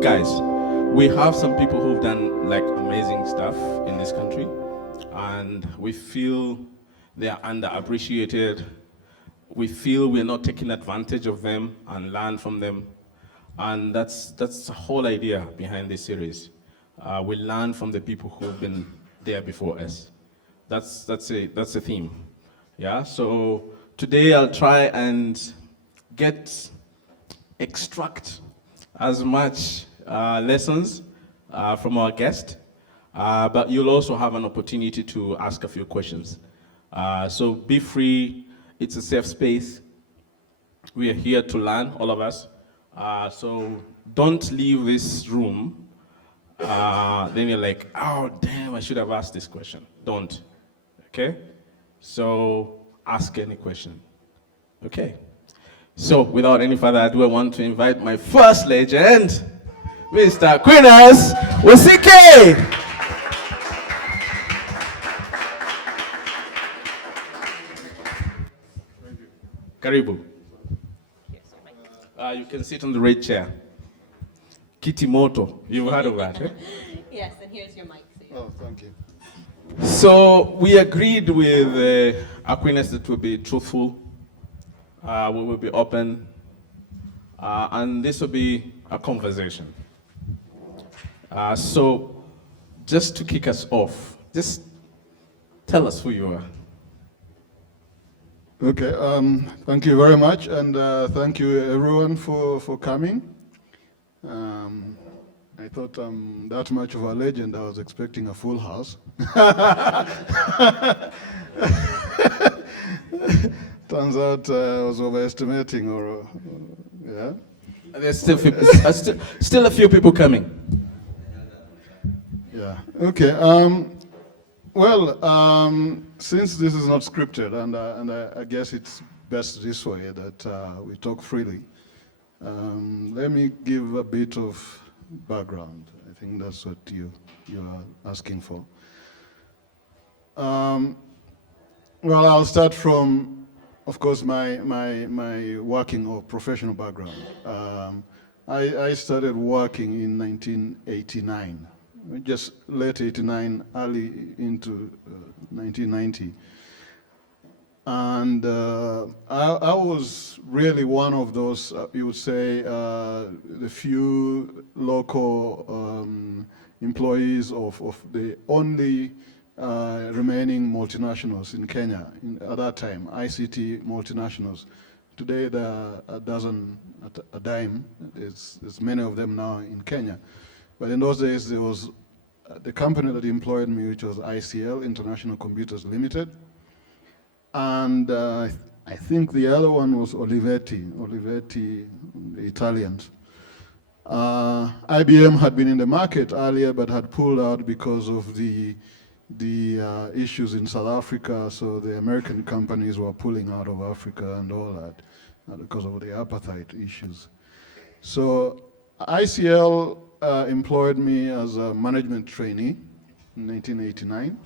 Guys, we have some people who've done like amazing stuff in this country, and we feel they are underappreciated. We feel we're not taking advantage of them and learn from them. And that's the whole idea behind this series. We learn from the people who've been there before us. That's a theme. Yeah. So today I'll try and extract as much lessons from our guest, but you'll also have an opportunity to ask a few questions. So be free. It's a safe space. We are here to learn, all of us. So don't leave this room. Then you're like, oh, damn, I should have asked this question. Don't. Okay? So ask any question. Okay? So without any further ado, I want to invite my first legend, Mr. Aquinas Wasike. Karibu. You can sit on the red chair. Kitimoto, you've heard of that, eh? Yes, and here's your mic. Oh, thank you. So we agreed with Aquinas that we'll be truthful, we will be open, and this will be a conversation. So just to kick us off, just tell us who you are. Okay, thank you very much, and thank you everyone for coming. I thought I'm that much of a legend, I was expecting a full house. Turns out I was overestimating, yeah. There's still a few people coming. Yeah, okay. Well, since this is not scripted, and I guess it's best this way that we talk freely, let me give a bit of background. I think that's what you are asking for. Well, I'll start from, of course, my working or professional background. I started working in 1989. Just late 89, early into 1990. And I was really one of those, you would say, the few local employees of the only remaining multinationals in Kenya at that time, ICT multinationals. Today there are a dime. There's many of them now in Kenya. But in those days, there was the company that employed me, which was ICL, International Computers Limited. And I think the other one was Olivetti, the Italians. IBM had been in the market earlier, but had pulled out because of the issues in South Africa. So the American companies were pulling out of Africa and all that because of the apartheid issues. So ICL employed me as a management trainee in 1989.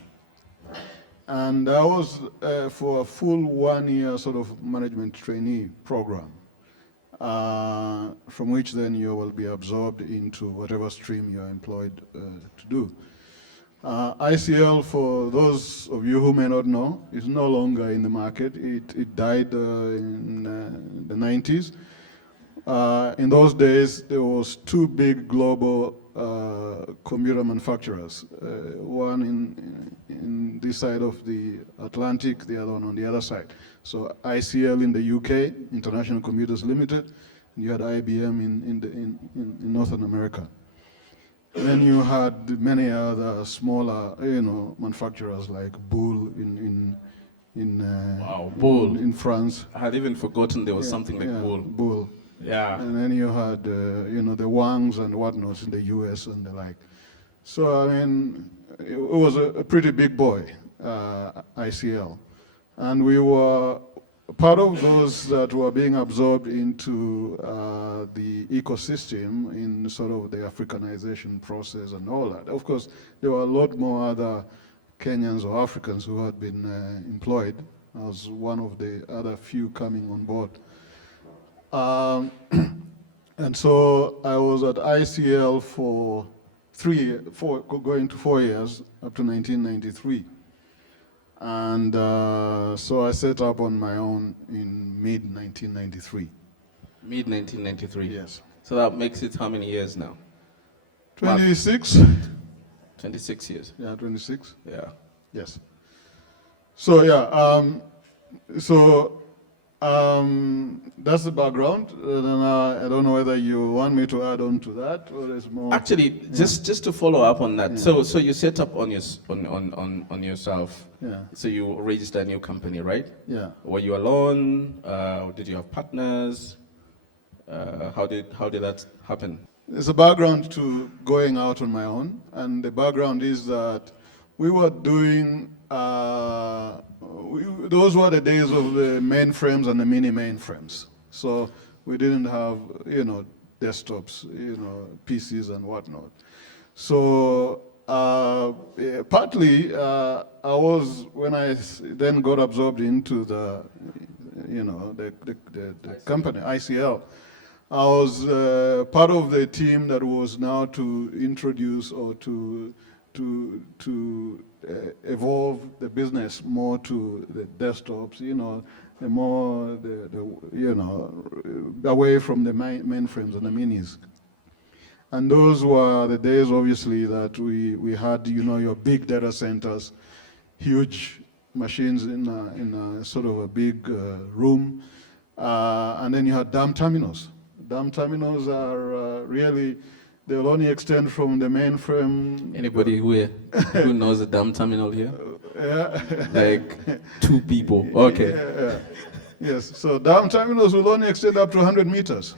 And I was for a full 1 year sort of management trainee program, from which then you will be absorbed into whatever stream you're employed to do. ICL, for those of you who may not know, is no longer in the market. It died in the 90s. In those days, there was two big global computer manufacturers, one in this side of the Atlantic, the other one on the other side. So ICL in the UK, International Computers Limited, and you had IBM in Northern America. And then you had many other smaller, manufacturers like Bull Bull in France. I had even forgotten there was something like Bull. Bull. Yeah. And then you had, the Wangs and whatnots in the US and the like. So, I mean, it was a pretty big boy, ICL. And we were part of those that were being absorbed into the ecosystem in sort of the Africanization process and all that. Of course, there were a lot more other Kenyans or Africans who had been employed. I was one of the other few coming on board. And so I was at ICL for going to 4 years, up to 1993. And so I set up on my own in mid-1993. Mid-1993? Yes. So that makes it how many years now? 26? 26 years. Yeah, 26. Yeah. Yes. So yeah, that's the background. And I don't know whether you want me to add on to that or there's more. Actually, just to follow up on that. So you set up on yourself. Yeah. So you registered a new company, right? Yeah. Were you alone? Did you have partners? How did that happen? There's a background to going out on my own, and the background is that we were doing. Those were the days of the mainframes and the mini mainframes. So we didn't have, desktops, PCs and whatnot. So partly, I was, when I then got absorbed into the company, ICL, I was part of the team that was now to introduce or to evolve the business more to the desktops, the more away from the mainframes and the minis. And those were the days, obviously, that we had, your big data centers, huge machines in a sort of a big room, and then you had dumb terminals. Dumb terminals are really. They'll only extend from the mainframe. Anybody who knows a dumb terminal here? Yeah. Like 2 people. Okay. Yeah. Yes. So dumb terminals will only extend up to 100 meters.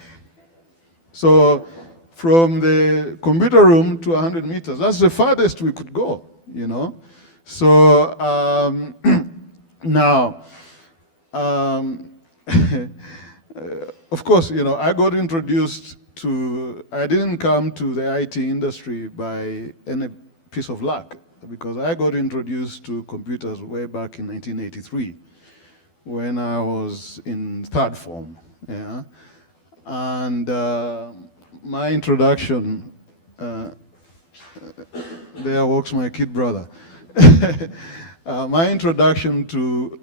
So from the computer room to 100 meters, that's the farthest we could go, So now, of course, I got introduced I didn't come to the IT industry by any piece of luck, because I got introduced to computers way back in 1983 when I was in 3rd form. Yeah. And my introduction, there walks my kid brother. My introduction to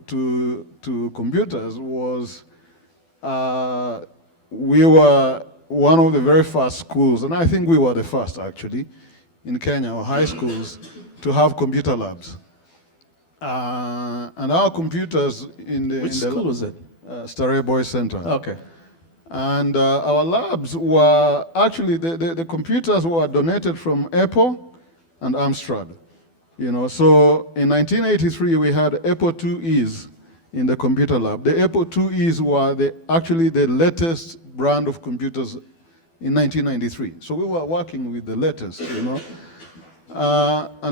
computers was, we were one of the very first schools, and I think we were the first actually, in Kenya, or high schools, to have computer labs. And our computers Which school was it? Starehe Boys Center. Okay. And our labs were, actually, the computers were donated from Apple and Amstrad. So in 1983, we had Apple IIes in the computer lab. The Apple IIes were actually the latest brand of computers in 1993. So we were working with the latest, And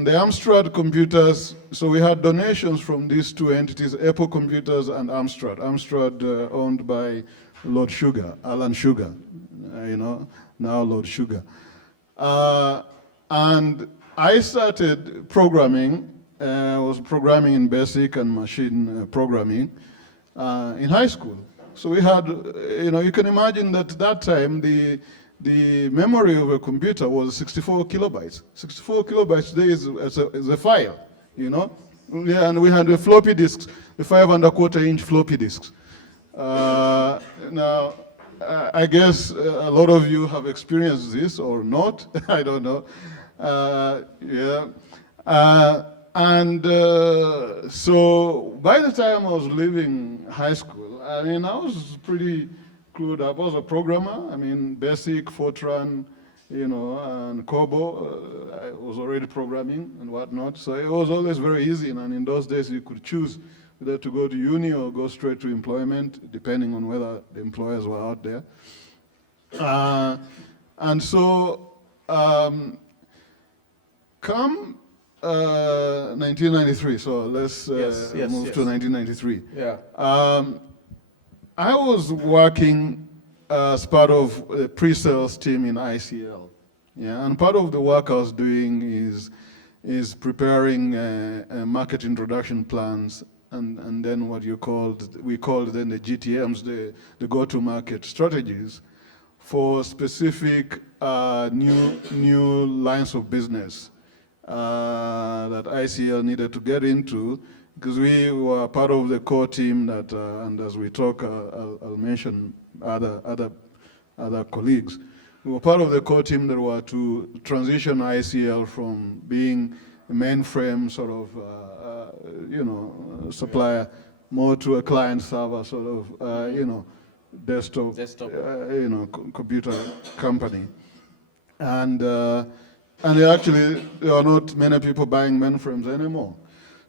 the Amstrad computers, so we had donations from these 2 entities, Apple Computers and Amstrad. Amstrad owned by Lord Sugar, Alan Sugar, now Lord Sugar. And I started programming. I was programming in BASIC and machine programming in high school. So we had, you can imagine that at that time, the memory of a computer was 64 kilobytes. 64 kilobytes today is a file, Yeah, and we had the floppy disks, the 5¼ inch floppy disks. Now, I guess a lot of you have experienced this or not, I don't know. Yeah. So by the time I was leaving high school, I was pretty clued up. I was a programmer. BASIC, Fortran, and Kobo. I was already programming and whatnot. So it was always very easy. And in those days, you could choose whether to go to uni or go straight to employment, depending on whether the employers were out there. And so, come 1993, so let's move to 1993. Yeah. I was working as part of the pre-sales team in ICL. Yeah, and part of the work I was doing is preparing market introduction plans and then what we called then the GTMs, the go-to-market strategies for specific new lines of business that ICL needed to get into, because we were part of the core team that, and as we talk, I'll mention other colleagues. We were part of the core team that were to transition ICL from being a mainframe sort of, supplier, more to a client server sort of, desktop. Computer company. And actually, there are not many people buying mainframes anymore.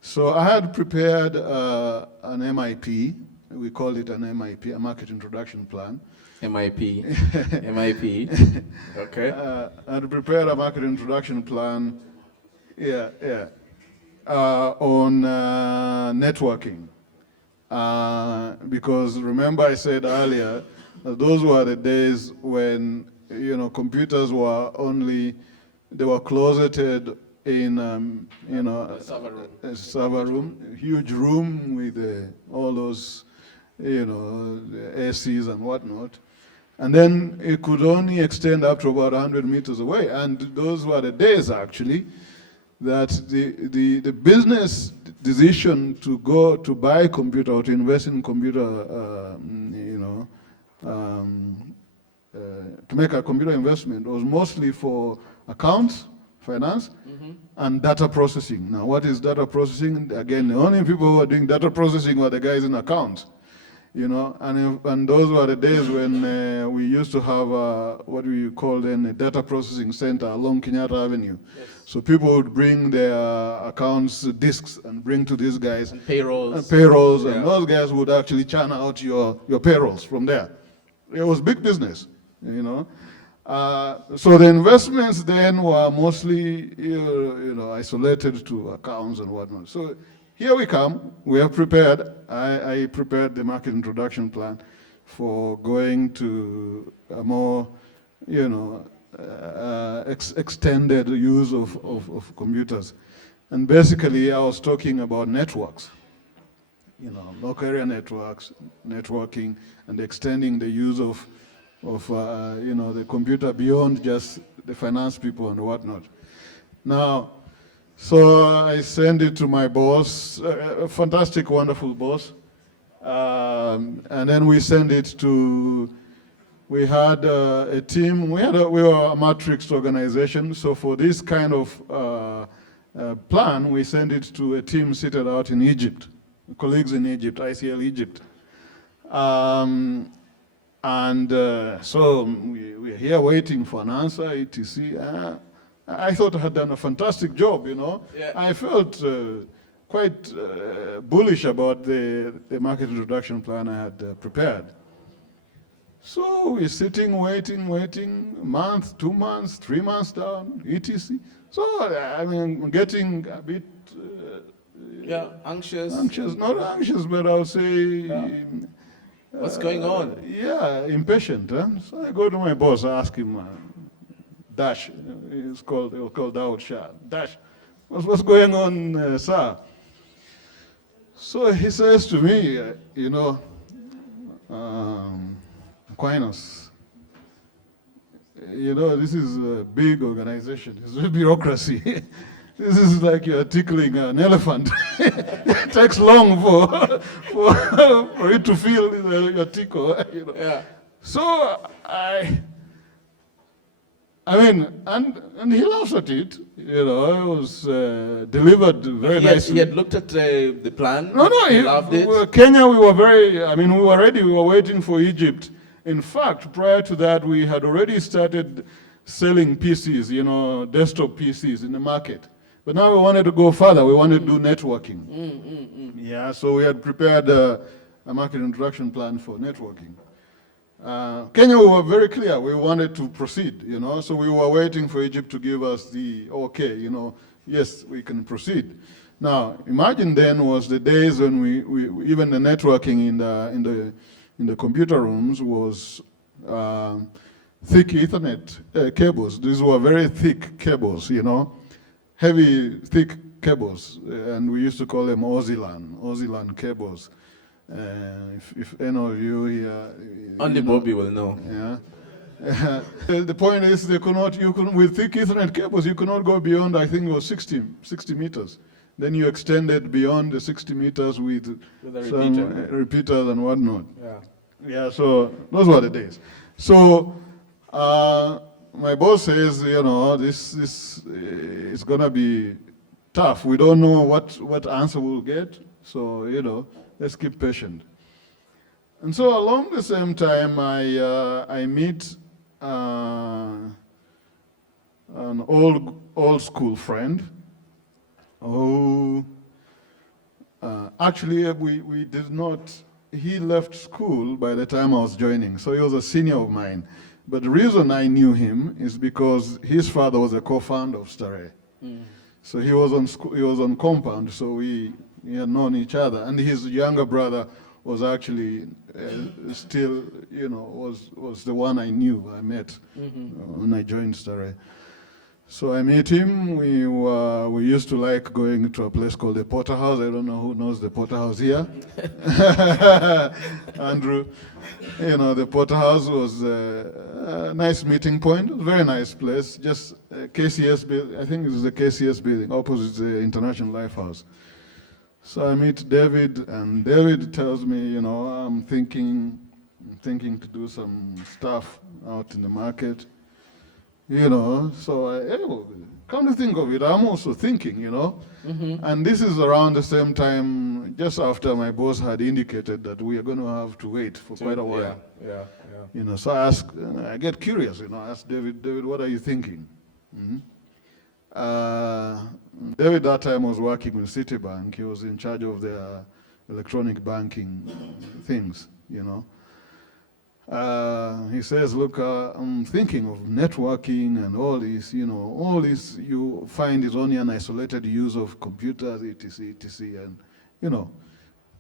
So I had prepared an MIP. We call it an MIP, a market introduction plan. MIP. MIP. Okay. I had prepared a market introduction plan, on networking. Because remember I said earlier, that those were the days when, computers were they were closeted in, A server room. a server room, a huge room with all those, the ACs and whatnot. And then it could only extend up to about 100 meters away. And those were the days, actually, that the business decision to go to buy a computer or to invest in computer, to make a computer investment was mostly for accounts, finance, and data processing. Now, what is data processing? Again, the only people who are doing data processing were the guys in accounts. And those were the days when we used to have what we call then a data processing center along Kenyatta Avenue. Yes. So people would bring their accounts disks and bring to these guys. And payrolls. And those guys would actually churn out your payrolls from there. It was big business, So the investments then were mostly, isolated to accounts and whatnot. So here we come. We have prepared. I prepared the market introduction plan for going to a more, extended use of computers. And basically, I was talking about networks, local area networks, networking, and extending the use of the computer beyond just the finance people and whatnot. Now, so I sent it to my boss, a fantastic, wonderful boss. And then we sent it to, we had a team, we were a matrix organization. So for this kind of plan, we sent it to a team seated out in Egypt, colleagues in Egypt, ICL Egypt. So we're here waiting for an answer, etc. I thought I had done a fantastic job, Yeah. I felt quite bullish about the market introduction plan I had prepared. So we're sitting, waiting, a month, 2 months, 3 months down, etc. So, I'm getting a bit... anxious. Not anxious, but I would say... What's going on? Impatient. So I go to my boss, I ask him, Dash, it was called Dawood Shah. Dash, what's going on, sir? So he says to me, Aquinas, this is a big organization. It's a bureaucracy. This is like you're tickling an elephant. It takes long for it to feel your tickle. Yeah. So and he laughs at it. It was delivered very nicely. He had looked at the plan. No, he loved it. Kenya, we were we were ready. We were waiting for Egypt. In fact, prior to that, we had already started selling PCs, desktop PCs in the market. But now we wanted to go further. We wanted to do networking. Yeah, so we had prepared a market introduction plan for networking. Kenya, we were very clear. We wanted to proceed, so we were waiting for Egypt to give us the okay, yes, we can proceed. Now, imagine then was the days when we even the networking in the computer rooms was thick Ethernet cables. These were very thick cables, heavy, thick cables, and we used to call them Ozilan cables. If any of you here... Only Bobby will know. Yeah. The point is, they could not, you could, with thick Ethernet cables, you could not go beyond, I think it was 60 meters. Then you extended beyond the 60 meters with With a some repeater. repeaters and whatnot. Yeah. Yeah, so those were the days. So my boss says, you know, this is gonna be tough. We don't know what answer we'll get. So, you know, let's keep patient. And so along the same time, I meet an old school friend who actually we did not, he left school by the time I was joining, so he was a senior of mine. But the reason I knew him is because his father was a co-founder of Staré. So he was on compound, so we had known each other. And his younger brother was actually still, you know, was the one I knew, I met when I joined Staré. So I met him. We used to like going to a place called the Porterhouse. I don't know who knows the Porterhouse here. Andrew, you know, the Porterhouse was a nice meeting point. It was a very nice place. Just KCS building. I think it was the KCS building opposite the International Lifehouse. So I meet David, and David tells me, you know, I'm thinking to do some stuff out in the market. You know, so come to think of it, I'm also thinking, you know. And this is around the same time, just after my boss had indicated that we are going to have to wait for quite a while. Yeah. You know, so I get curious, you know, I ask David, what are you thinking? David that time was working with Citibank. He was in charge of their electronic banking things, you know. He says, look, I'm thinking of networking and all this, you know, all this you find is only an isolated use of computers, etc., and, you know.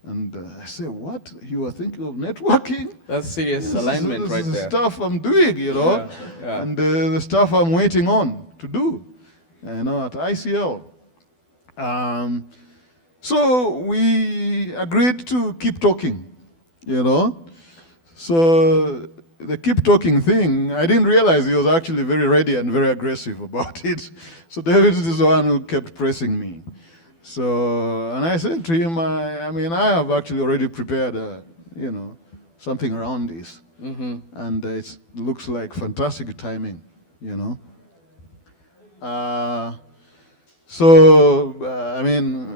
And I say, what? You are thinking of networking? That's serious alignment This right is the there. stuff I'm doing, you know, Yeah. and the stuff I'm waiting on to do, you know, at ICL. So we agreed to keep talking, you know. So the keep talking thing, I didn't realize he was actually very ready and very aggressive about it. So David is the one who kept pressing me. So, and I said to him, I mean, I have actually already prepared, you know, something around this. And it looks like fantastic timing, you know. I mean,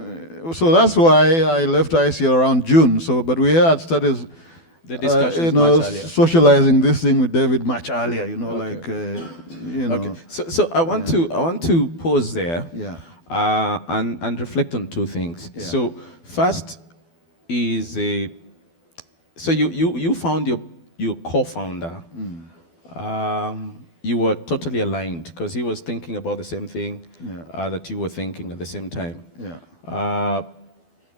so that's why I left ICL around June. So, but we had started The discussion you know, much earlier. socializing this thing with David much earlier, you know, like, you know. Okay. So I want to pause there. Yeah. And reflect on two things. Yeah. So first is so you found your co-founder. You were totally aligned because he was thinking about the same thing that you were thinking at the same time. Yeah.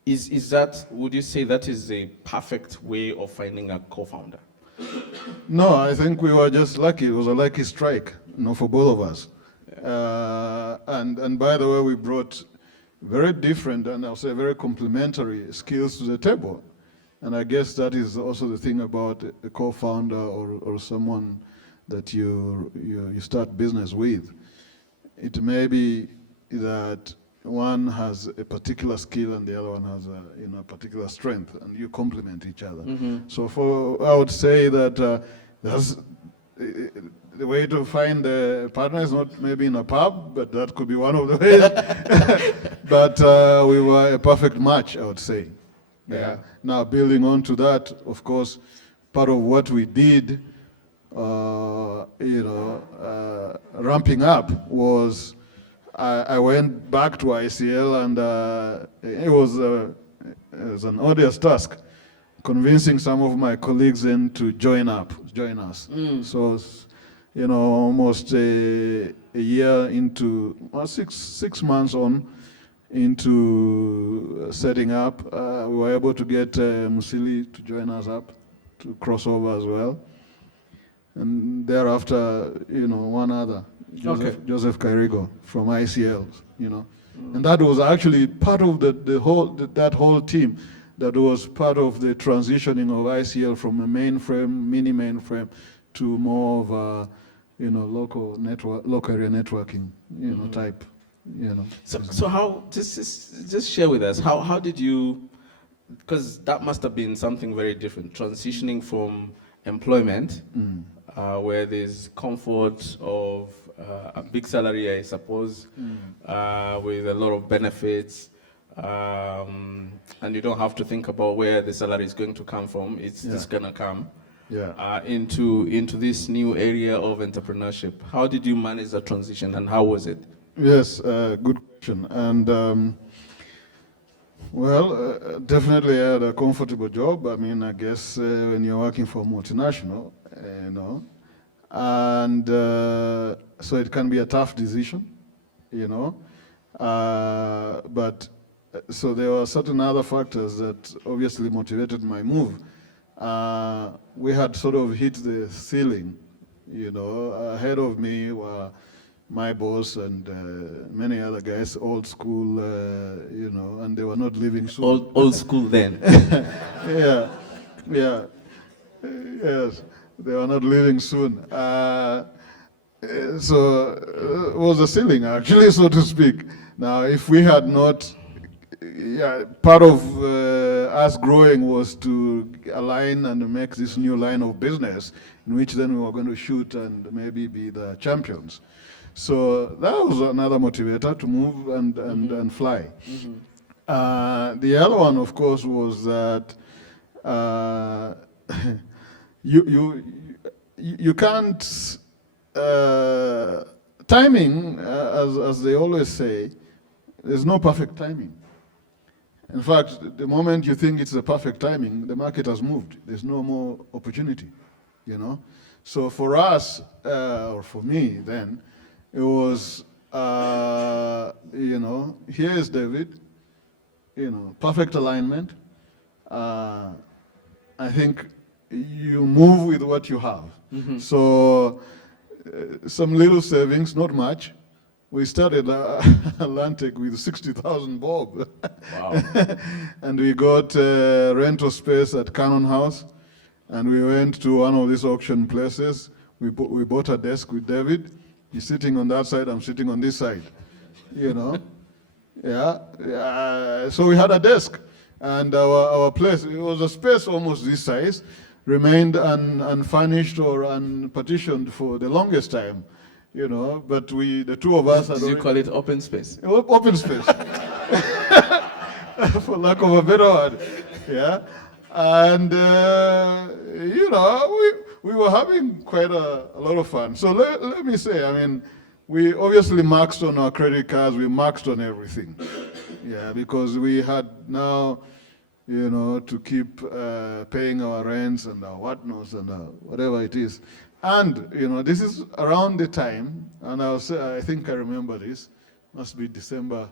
Is that, would you say that is a perfect way of finding a co-founder? No, I think we were just lucky. It was a lucky strike, you know, for both of us. And by the way, we brought very different and I'll say very complementary skills to the table. And I guess that is also the thing about a co-founder or someone that you start business with. It may be that one has a particular skill and the other one has a particular strength, and you complement each other. So I would say that that's the way to find a partner is not maybe in a pub, but that could be one of the ways. But we were a perfect match, I would say. Yeah. Now, building on to that, of course, part of what we did, ramping up was I went back to ICL, and it was an odious task convincing some of my colleagues then to join us. So, you know, almost a year into, well, six months on into setting up, we were able to get Musili to join us up, to cross over as well. And thereafter, you know, one other, Joseph Kairigo from ICL, you know. And that was actually part of that whole team that was part of the transitioning of ICL from a mainframe, mini mainframe, to more of a, local area networking, type, So how, just share with us, how did you, because that must have been something very different, transitioning from employment, where there's comfort of a big salary, I suppose, with a lot of benefits, and you don't have to think about where the salary is going to come from. It's just gonna come. Into this new area of entrepreneurship. How did you manage the transition, and how was it? Yes, good question. And definitely I had a comfortable job. I mean, I guess when you're working for a multinational, and so it can be a tough decision, but so there were certain other factors that obviously motivated my move. We had sort of hit the ceiling, ahead of me were my boss and many other guys, old school, and they were not living soon. Old school then. Yeah, yes, they were not living soon. So it was a ceiling, actually, so to speak. Now, if we had not, part of us growing was to align and make this new line of business in which then we were going to shoot and maybe be the champions. So that was another motivator to move and fly. The other one, of course, was that you can't, timing, as they always say, there's no perfect timing. In fact, the moment you think it's the perfect timing, the market has moved. There's no more opportunity, So for us, or for me then, it was, here is David, perfect alignment. I think you move with what you have. So some little savings, not much. We started Lantech with 60,000 bob. Wow. And we got rental space at Cannon House, and we went to one of these auction places. We bought a desk with David. He's sitting on that side, I'm sitting on this side, So we had a desk, and our place, it was a space almost this size, remained unfurnished or unpartitioned for the longest time. But the two of us had. Did you call it open space? Open space, for lack of a better word, And we were having quite a lot of fun. So let me say, I mean, we obviously maxed on our credit cards. We maxed on everything, because we had now, to keep paying our rents and our whatnots and whatever it is. And, this is around the time, and I'll say, I think I remember this, must be December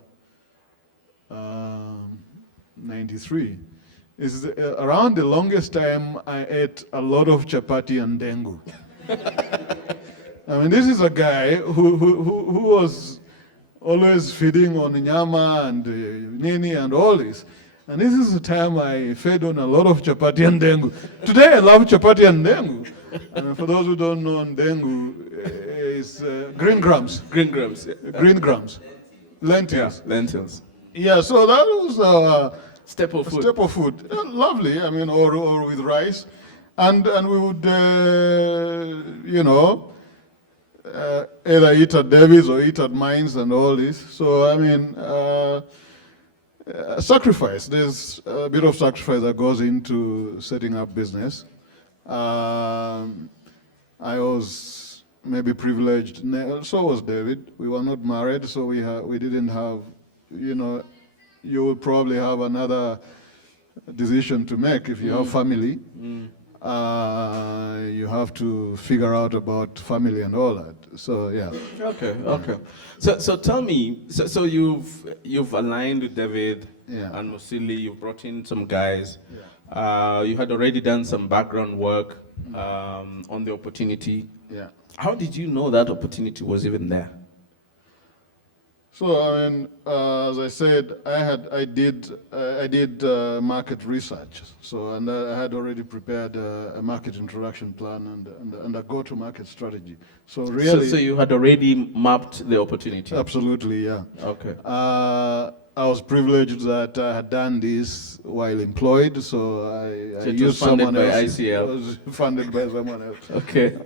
93. Is around the longest time I ate a lot of chapati and dengu. I mean, this is a guy who was always feeding on nyama and nini and all this. And this is the time I fed on a lot of chapati and dengu. Today I love chapati and dengu. And for those who don't know, dengu is green grams. Green grams. Green grams. Lentils. Yeah, lentils. Yeah, so that was staple food. Staple food. Lovely, I mean, or with rice. And we would, either eat at David's or eat at mines and all this. So, I mean, sacrifice. There's a bit of sacrifice that goes into setting up business. I was maybe privileged, so was David. We were not married, so we didn't have, you will probably have another decision to make if you have family. You have to figure out about family and all that. So yeah. Okay. So tell me, so you've aligned with David and Musili. You brought in some guys. You had already done some background work on the opportunity. Yeah. How did you know that opportunity was even there? So, I mean, as I said, I did market research. So, and I had already prepared a market introduction plan and a go-to-market strategy. So, really, So you had already mapped the opportunity. absolutely, yeah. Okay. I was privileged that I had done this while employed, so I So it was used funded someone by else. ICL. It was funded by someone else. Okay.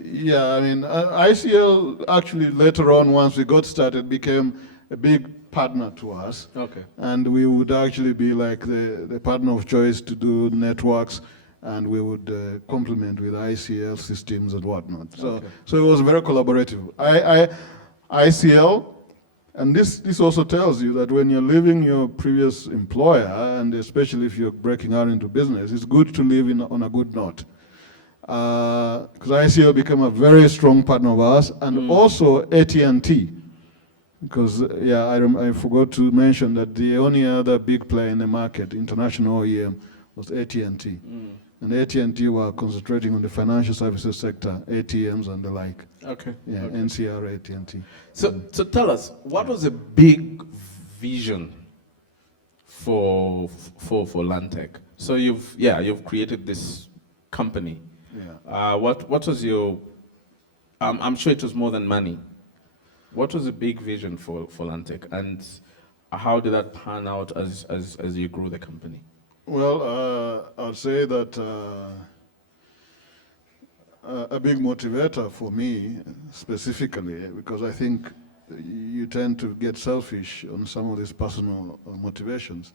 Yeah, I mean, ICL actually later on, once we got started, became a big partner to us. Okay. And we would actually be like the partner of choice to do networks, and we would complement with ICL systems and whatnot. So, Okay. so it was very collaborative. ICL, and this also tells you that when you're leaving your previous employer, and especially if you're breaking out into business, it's good to leave on a good note. Because ICL became a very strong partner of ours, and also AT&T. Because, yeah, I forgot to mention that the only other big player in the market, international OEM, was AT&T. And AT&T were concentrating on the financial services sector, ATMs and the like. Okay. Yeah, Okay. NCR, AT&T. So tell us, what was the big vision for Lantech? So you've created this company. Yeah. What was your? I'm sure it was more than money. What was the big vision for Lantech, and how did that pan out as you grew the company? Well, I'd say that a big motivator for me specifically, because I think you tend to get selfish on some of these personal motivations,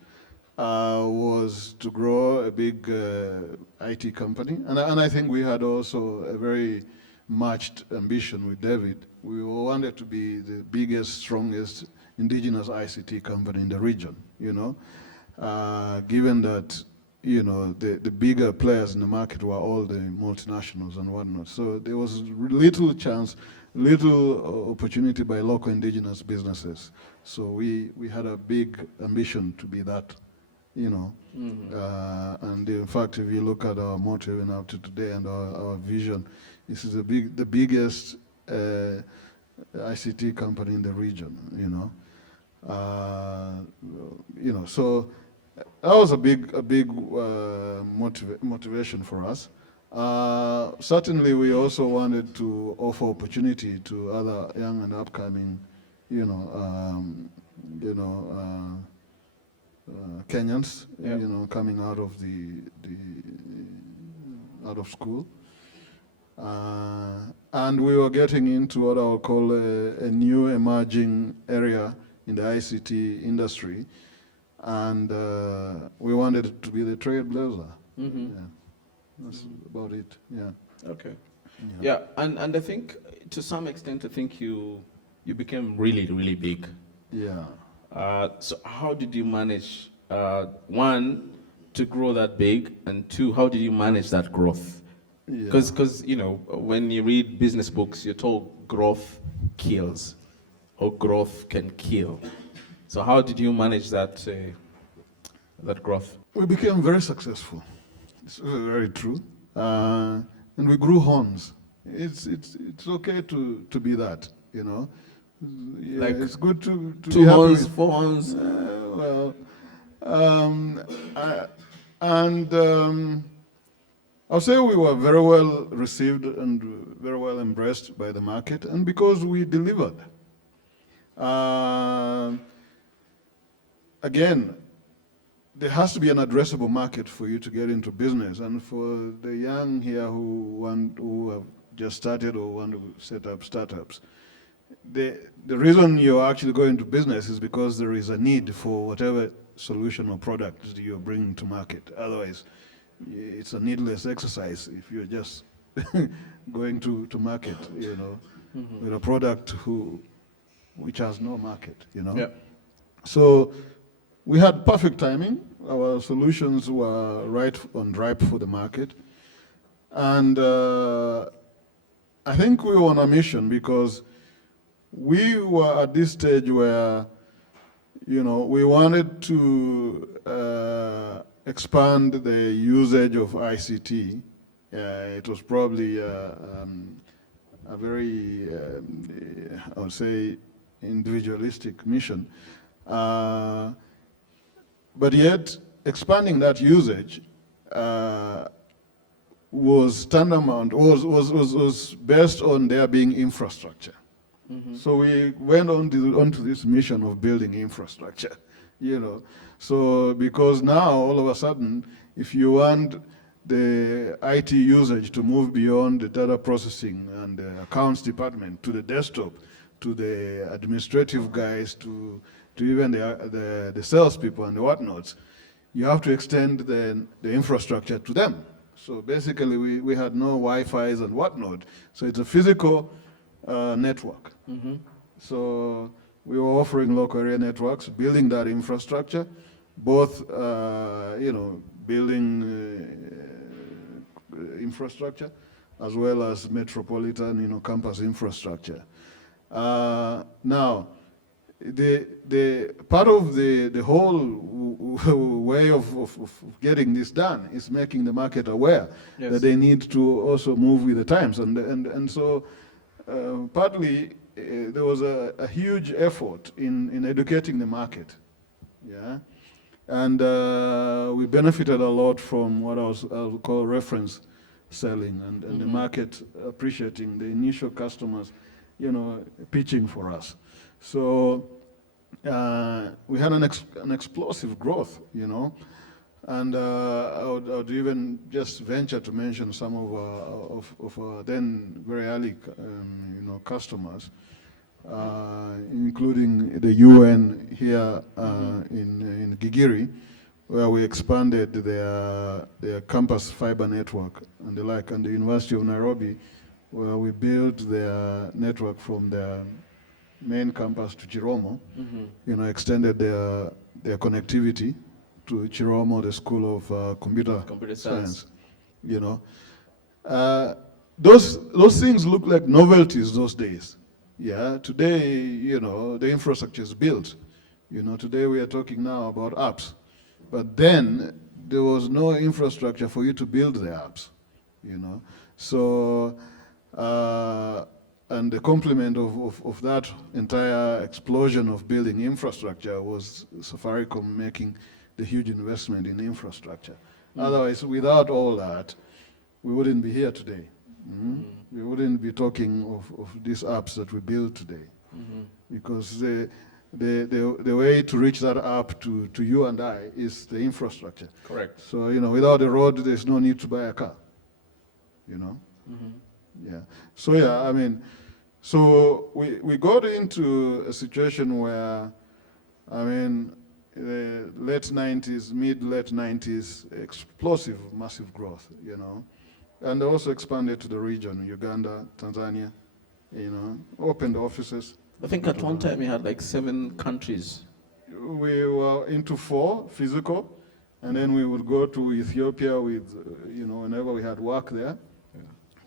was to grow a big IT company. And I think we had also a very matched ambition with David. We wanted to be the biggest, strongest indigenous ICT company in the region, you know. Given that, you know, the bigger players in the market were all the multinationals and whatnot. So there was little chance, little opportunity by local indigenous businesses. So we had a big ambition to be that, you know. And in fact, if you look at our motto and up to today and our vision, this is the biggest ICT company in the region, you know. You know, so that was a big motivation for us. Certainly, we also wanted to offer opportunity to other young and upcoming, Kenyans, Yeah. you know, coming out of out of school. And we were getting into what I would call a new emerging area in the ICT industry, and we wanted it to be the trailblazer. Mm-hmm. Yeah, that's about it. Yeah. Okay. Yeah, and I think to some extent, I think you became really big. Yeah. So how did you manage, one, to grow that big, and two, how did you manage that growth? Yeah. Because you know, when you read business books, you're told growth kills, or growth can kill. So how did you manage that growth? We became very successful. It's very true. And we grew horns. It's okay to be that, you know. Yeah, Like it's good to Two be happy horns, with- 4 horns. I'll say we were very well received and very well embraced by the market, and because we delivered. Again, there has to be an addressable market for you to get into business, and for the young here who have just started or want to set up startups, the reason you're actually going into business is because there is a need for whatever solution or product you're bringing to market. Otherwise, it's a needless exercise if you're just going to market, you know, with a product which has no market, you know. Yeah. So we had perfect timing. Our solutions were ripe for the market. And I think we were on a mission because we were at this stage where, you know, we wanted to expand the usage of ICT. It was probably a very, I would say, individualistic mission. But yet, expanding that usage was tantamount, was based on there being infrastructure. So we went onto this mission of building infrastructure, you know. So because now, all of a sudden, if you want the IT usage to move beyond the data processing and the accounts department to the desktop, to the administrative guys, to even the salespeople and the whatnots, you have to extend the infrastructure to them. So basically, we had no Wi-Fi's and whatnot. So it's a physical network. So we were offering local area networks, building that infrastructure, both, you know, building infrastructure as well as metropolitan, you know, campus infrastructure. Now, the part of the whole way of getting this done is making the market aware that they need to also move with the times, and so partly there was a huge effort in educating the market, yeah, and we benefited a lot from what I would call reference selling, and the market appreciating the initial customers, you know, pitching for us. So we had an explosive growth, you know, and I would even just venture to mention some of our then very early, you know, customers, including the UN here in Gigiri, where we expanded their campus fiber network and the like, and the University of Nairobi, where we built their network from their main campus to Chiromo, you know, extended their connectivity to Chiromo, the School of Computer Science, you know. Those things look like novelties those days. Yeah, today, you know, the infrastructure is built. You know, today we are talking now about apps. But then there was no infrastructure for you to build the apps, you know. So, and the complement of that entire explosion of building infrastructure was Safaricom making the huge investment in infrastructure. Otherwise, without all that, we wouldn't be here today. We wouldn't be talking of these apps that we build today. Because the way to reach that app to you and I is the infrastructure. Correct. So, you know, without the road, there's no need to buy a car, you know? Yeah. So, yeah, I mean, so we got into a situation where, I mean, the late 90s, mid-late 90s, explosive, massive growth, you know? And also expanded to the region, Uganda, Tanzania, you know, opened offices. I think at one time you had like 7 countries. We were into 4 physical, and then we would go to Ethiopia with, you know, whenever we had work there.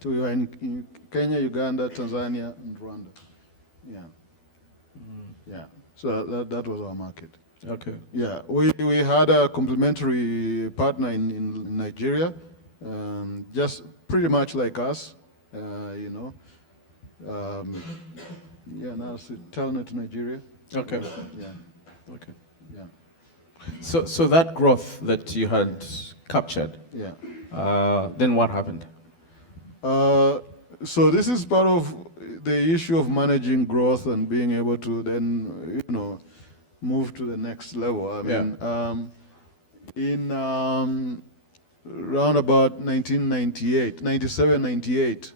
So we were in Kenya, Uganda, Tanzania, and Rwanda. Yeah. Yeah. So that was our market. Okay. Yeah. We had a complementary partner in Nigeria, just pretty much like us, you know. Yeah, now it's Telnet Nigeria. Okay. Yeah. Okay. Yeah. So that growth that you had captured, Yeah. then what happened? So this is part of the issue of managing growth and being able to then, you know, move to the next level. I mean, in around about 1998, 97, 98,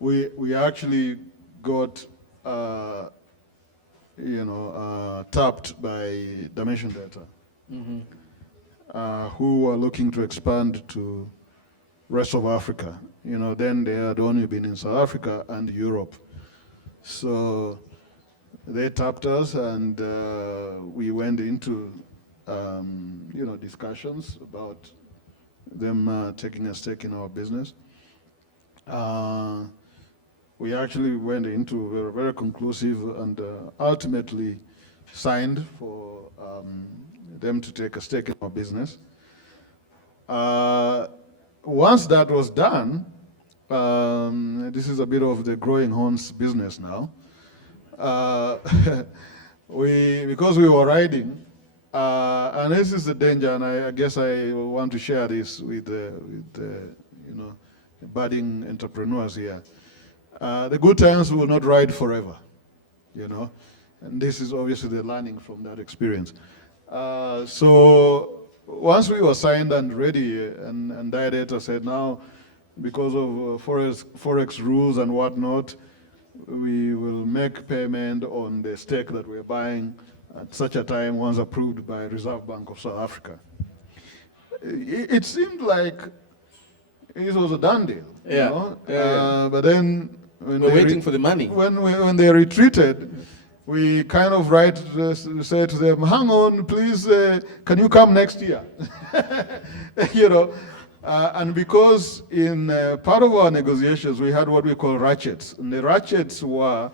we actually got, you know, tapped by Dimension Data, who were looking to expand to rest of Africa. You know, then they had only been in South Africa and Europe. So they tapped us, and we went into, you know, discussions about them taking a stake in our business. We actually went into very conclusive and ultimately signed for them to take a stake in our business. Once that was done, This is a bit of the growing horns business now. Uh, because we were riding, and this is the danger, and I guess I want to share this with budding entrepreneurs here. The good times will not ride forever, and this is obviously the learning from that experience. So once we were signed and ready, and Director said, now, because of forex rules and whatnot, we will make payment on the stake that we're buying at such a time once approved by Reserve Bank of South Africa. It seemed like it was a done deal, but then when We're waiting for the money. When they retreated, we kind of said to them, hang on, please, can you come next year? And because in part of our negotiations, we had what we call ratchets. And the ratchets were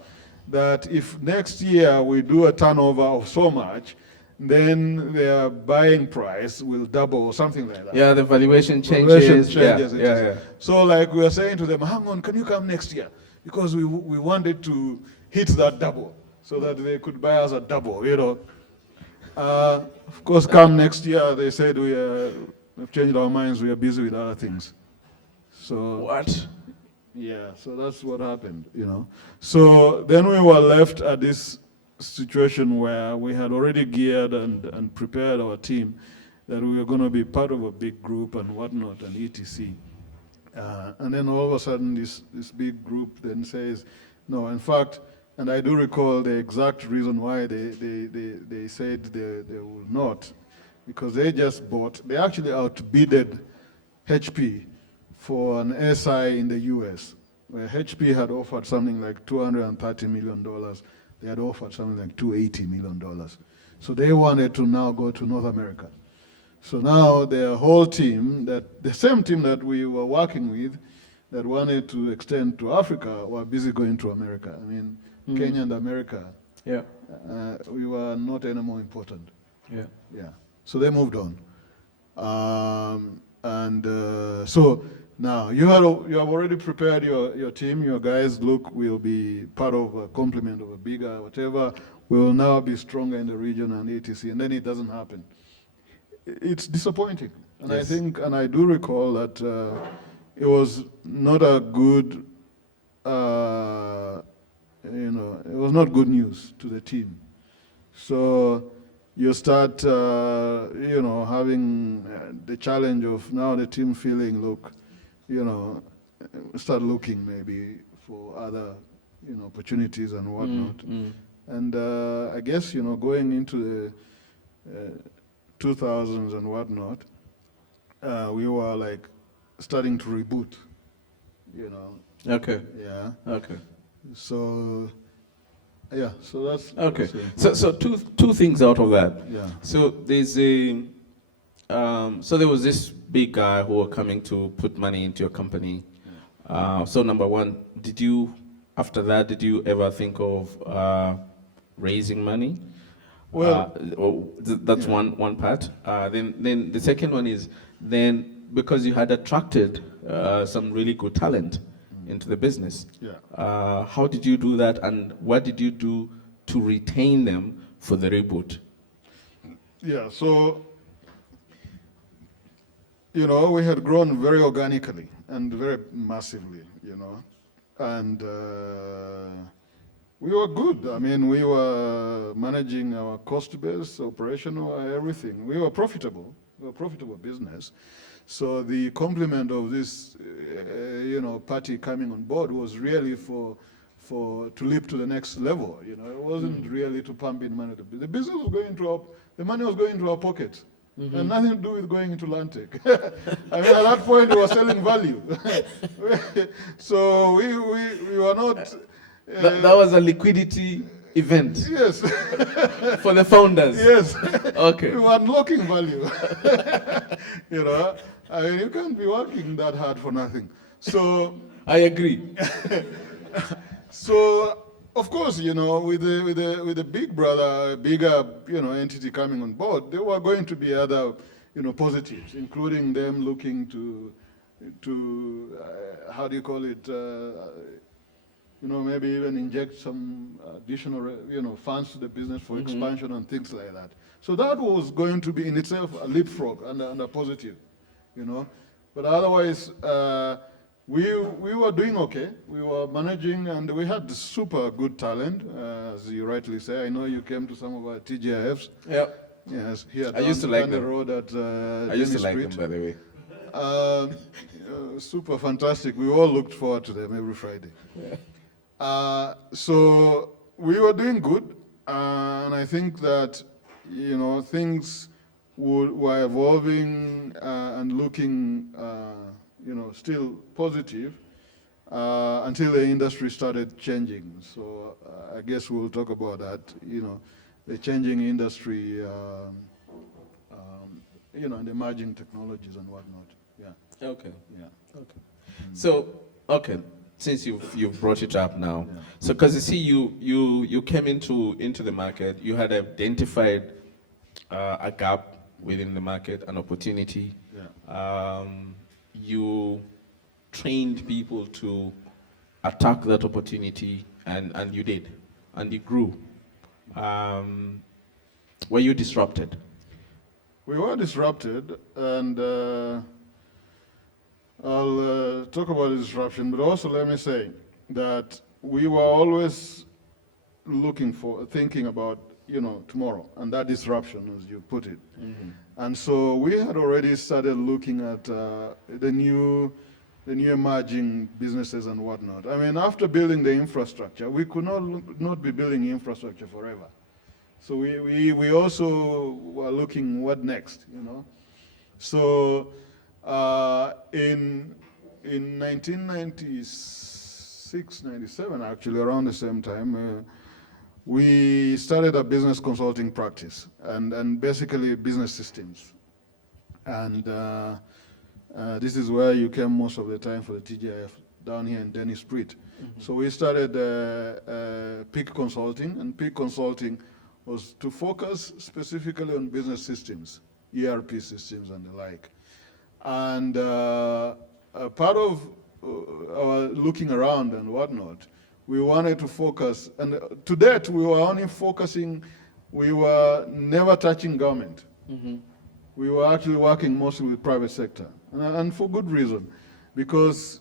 that if next year we do a turnover of so much, then their buying price will double or something like that. Yeah, the valuation changes. Yeah. So like we were saying to them, hang on, can you come next year? Because we wanted to hit that double so that they could buy us a double, Of course, come next year, they said we've changed our minds, we are busy with other things. So What? yeah, so that's what happened, So then we were left at this situation where we had already geared and prepared our team that we were going to be part of a big group and whatnot and etc. And then all of a sudden this big group then says, no, in fact, and I do recall the exact reason why they said they will not, because they actually outbidded HP for an SI in the US, where HP had offered something like $230 million. They had offered something like $280 million. So they wanted to now go to North America. So now their whole team, the same team that we were working with, that wanted to extend to Africa, were busy going to America. I mean, Kenya and America, we were not any more important. Yeah. So they moved on. So now you have already prepared your team. Your guys will be part of a complement of a bigger whatever. We will now be stronger in the region and etc. And then it doesn't happen. It's disappointing. And Yes. I do recall that it was not a good, it was not good news to the team. So you start, having the challenge of now the team feeling, start looking maybe for other, opportunities and whatnot. And I guess, going into the 2000s and whatnot, we were like starting to reboot, Okay. Yeah. Okay. So, yeah, so that's... Okay. So two things out of that. Yeah. So there's so there was this big guy who were coming to put money into your company. So number one, after that, did you ever think of raising money? Well, that's one part. Then the second one is because you had attracted some really good talent into the business. Yeah. How did you do that, and what did you do to retain them for the reboot? Yeah, so, we had grown very organically and very massively, and we were good. I mean, we were managing our cost base, operational, everything. We were profitable. We were a profitable business. So the complement of this, party coming on board was really to leap to the next level. It wasn't really to pump in money. The business was going to the money was going into our pocket. And nothing to do with going into Lantech. I mean, at that point, we were selling value. So we were not... that was a liquidity event. Yes. For the founders. Yes. Okay. We were unlocking value. I mean, you can't be working that hard for nothing. So I agree. So of course, with the big brother, bigger, entity coming on board, there were going to be other, positives, including them looking to how do you call it, maybe even inject some additional, funds to the business for expansion and things like that. So that was going to be in itself a leapfrog and a positive, But otherwise, we were doing okay. We were managing, and we had super good talent, as you rightly say. I know you came to some of our TGIFs. Yep. Yes, here I used to like down the them. road at I used to Dennis like Street. them, by the way. Super fantastic. We all looked forward to them every Friday. So we were doing good, and I think that things were evolving and looking still positive until the industry started changing. So I guess we'll talk about that. The changing industry, and the emerging technologies and whatnot. Yeah. Okay. Yeah. Okay. So, okay, since you've brought it up now, so because you see, you came into the market, you had identified a gap within the market, an opportunity. Yeah. You trained people to attack that opportunity, and you did, and it grew. Were you disrupted? We were disrupted, and I'll talk about the disruption, but also let me say that we were always thinking about, tomorrow, and that disruption, as you put it. Mm-hmm. And so we had already started looking at the new emerging businesses and whatnot. I mean, after building the infrastructure, we could not be building infrastructure forever. So we also were looking what next, So in 1996, 97, actually, around the same time, we started a business consulting practice and basically business systems. And this is where you came most of the time for the TGIF down here in Dennis Street. Mm-hmm. So we started Peak Consulting, and Peak Consulting was to focus specifically on business systems, ERP systems and the like. And part of our looking around and whatnot, we wanted to focus, and to that we were only focusing, we were never touching government. Mm-hmm. We were actually working mostly with private sector, and for good reason, because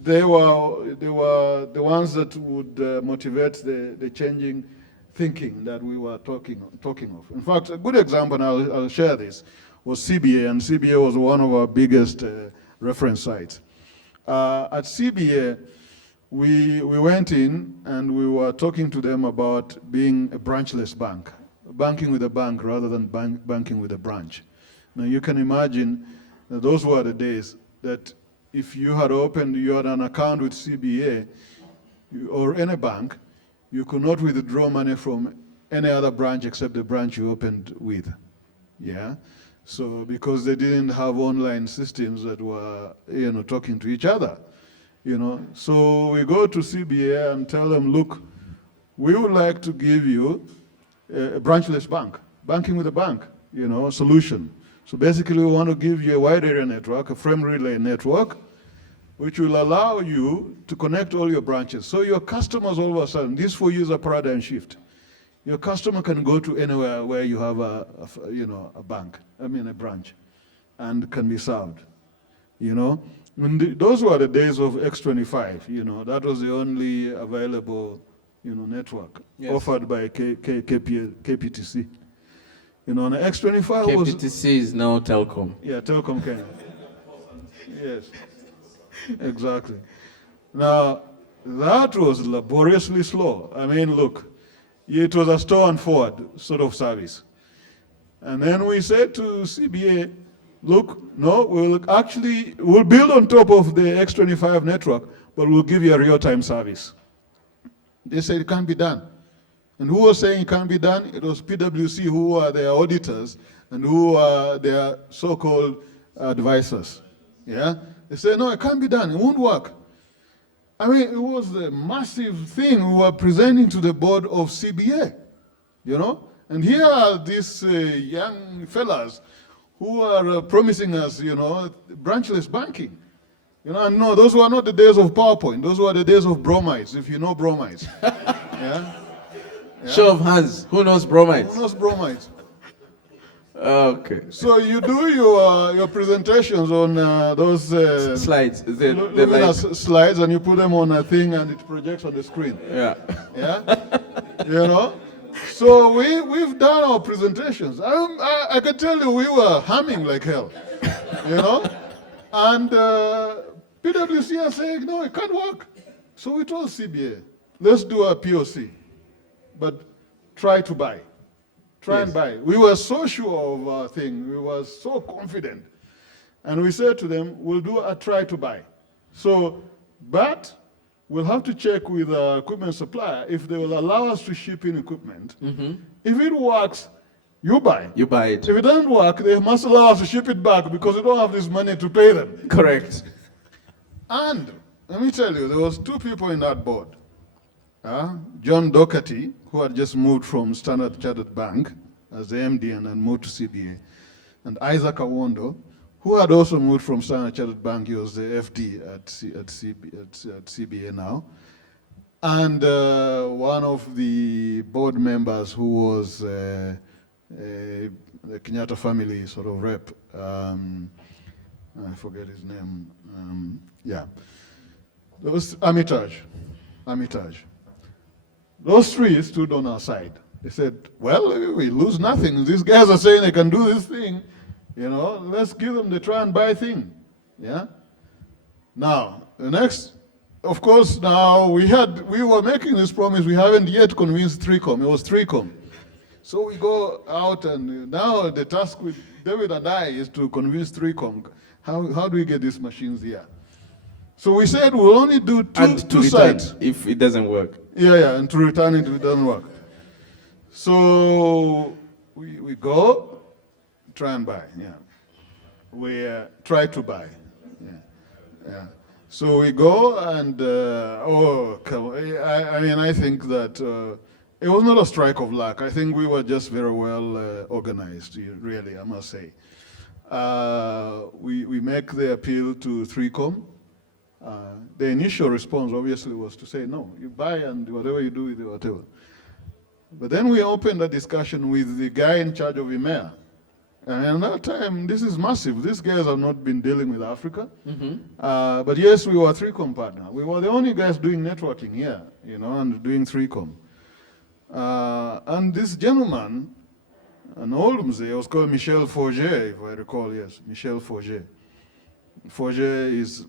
they were the ones that would motivate the changing thinking that we were talking of. In fact, a good example, and I'll share this, was CBA, and CBA was one of our biggest reference sites. At CBA, we went in and we were talking to them about being a branchless bank, banking with a bank rather than banking with a branch. Now you can imagine that those were the days that if you had an account with CBA or any bank, you could not withdraw money from any other branch except the branch you opened with. Yeah. So because they didn't have online systems that were, talking to each other, So we go to CBA and tell them, look, we would like to give you a branchless bank, banking with a bank, solution. So basically we want to give you a wide area network, a frame relay network, which will allow you to connect all your branches. So your customers all of a sudden, this for you is a paradigm shift. Your customer can go to anywhere where you have a branch, and can be served, Those were the days of X25, that was the only available, network offered by KPTC. And X25 was... KPTC is now Telcom. Yeah, Telcom Kenya. Yes, exactly. Now, that was laboriously slow. I mean, look, it was a store and forward sort of service. And then we said to CBA, look, no, we'll build on top of the X25 network, but we'll give you a real-time service. They said it can't be done. And who was saying it can't be done? It was PwC, who are their auditors and who are their so-called advisors. Yeah? They said, no, it can't be done. It won't work. I mean, it was a massive thing we were presenting to the board of CBA, And here are these young fellas who are promising us, branchless banking. You know, and no, those were not the days of PowerPoint. Those were the days of bromides, if you know bromides. Yeah? Show of hands. Who knows bromides? Who knows bromides? Okay. So you do your presentations on those Slides. The luminous slides, and you put them on a thing, and it projects on the screen. yeah. Yeah, you know. So we've done our presentations. I can tell you we were humming like hell, you know. And PwC are saying no, it can't work. So we told CBA, let's do a POC, but try to buy. Try and buy. We were so sure of our thing. We were so confident. And we said to them, we'll do a try to buy. So, but we'll have to check with the equipment supplier if they will allow us to ship in equipment. If it works, you buy. You buy it. If it doesn't work, they must allow us to ship it back because we don't have this money to pay them. Correct. And let me tell you, there was two people in that board. John Doherty, who had just moved from Standard Chartered Bank as the MD and then moved to CBA, and Isaac Awondo, who had also moved from Standard Chartered Bank. He was the FD at CBA now. And one of the board members who was the Kenyatta family sort of rep, I forget his name, yeah. There was Armitage. Those three stood on our side. They said, well, we lose nothing. These guys are saying they can do this thing. You know, let's give them the try and buy thing. Yeah? Now, the next, of course, now we were making this promise. We haven't yet convinced 3Com. It was 3Com. So we go out, and now the task with David and I is to convince 3Com. How do we get these machines here? So we said we'll only do two sites. If it doesn't work. Yeah, and to return it if it doesn't work. So we go, try and buy, yeah. We try to buy, yeah. So we go and, I think that it was not a strike of luck. I think we were just very well organized, really, I must say. We make the appeal to 3Com. The initial response obviously was to say, no, you buy and whatever you do with it, whatever. But then we opened a discussion with the guy in charge of EMEA. And at that time, this is massive. These guys have not been dealing with Africa. But yes, we were a 3Com partner. We were the only guys doing networking here, you know, and doing 3Com. And this gentleman, an old Mzee, was called Michel Forget, if I recall, yes, Michel Forget. Forget is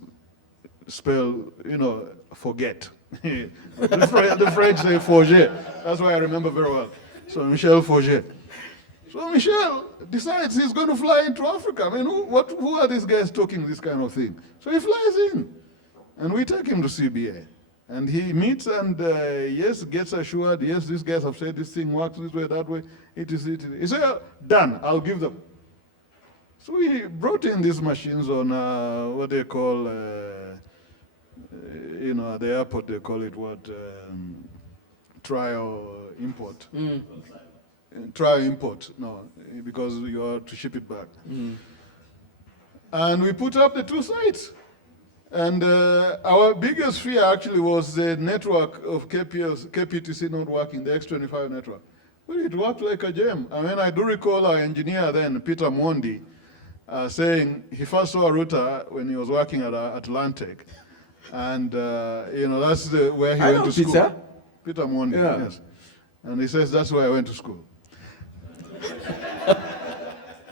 spelled, you know, forget. The French say Forget. That's why I remember very well. So Michel Forget. So Michel decides he's going to fly into Africa. I mean, who are these guys talking this kind of thing? So he flies in, and we take him to CBA. And he meets and, yes, gets assured, yes, these guys have said this thing works this way, that way, it is. He said, done, I'll give them. So we brought in these machines on what they call, you know, at the airport they call it what, trial import. Trial import, no, because you have to ship it back. And we put up the two sites. And our biggest fear actually was the network of KPTC not working, the X25 network. Well, it worked like a gem. I mean, I do recall our engineer then, Peter Mondi, saying he first saw a router when he was working at Lantech. And, you know, that's where he went to school. Peter? Peter Mondi, yeah. Yes. And he says, that's where I went to school.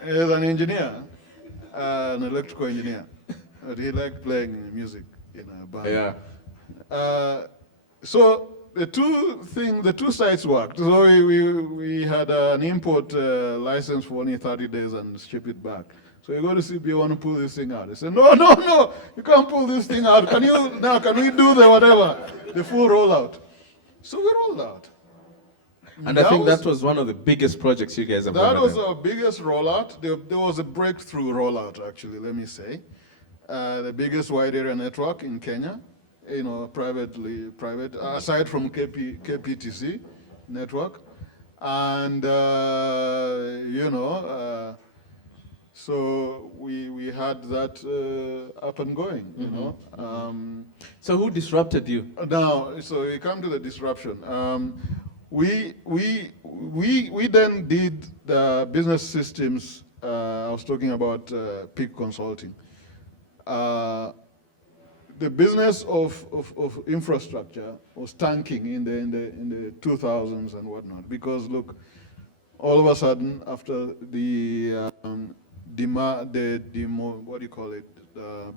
He's an engineer, an electrical engineer. But he liked playing music in a band. Yeah. So the two sites worked. So we had an import license for only 30 days and ship it back. So you go to CBA, want to pull this thing out. They said, no, you can't pull this thing out. Can we do the whatever, the full rollout? So we rolled out. And I think that was one of the biggest projects you guys have ever done. That was our biggest rollout. There was a breakthrough rollout, actually, let me say. The biggest wide area network in Kenya, you know, private, aside from KPTC network. And, you know, So we had that up and going, you know. So who disrupted you? Now, so we come to the disruption. We then did the business systems. I was talking about peak consulting. The business of infrastructure was tanking in the 2000s and whatnot, because look, all of a sudden after the what do you call it,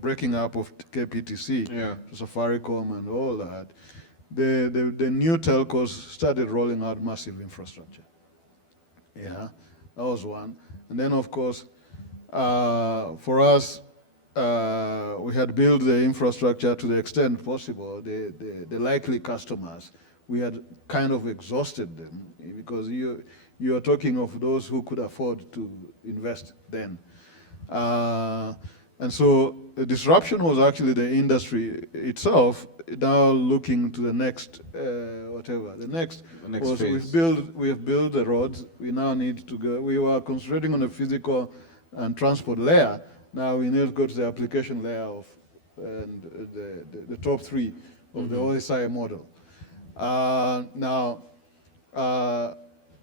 breaking up of KPTC, Yeah. Safaricom and all that, the new telcos started rolling out massive infrastructure. Yeah, that was one. And then of course, for us, we had built the infrastructure to the extent possible. The likely customers, we had kind of exhausted them, because you are talking of those who could afford to invest then. And so the disruption was actually the industry itself now looking to the next, the next was phase. we have built the roads. We now need to go. We were concentrating on the physical and transport layer. Now we need to go to the application layer of and the top three of the OSI model.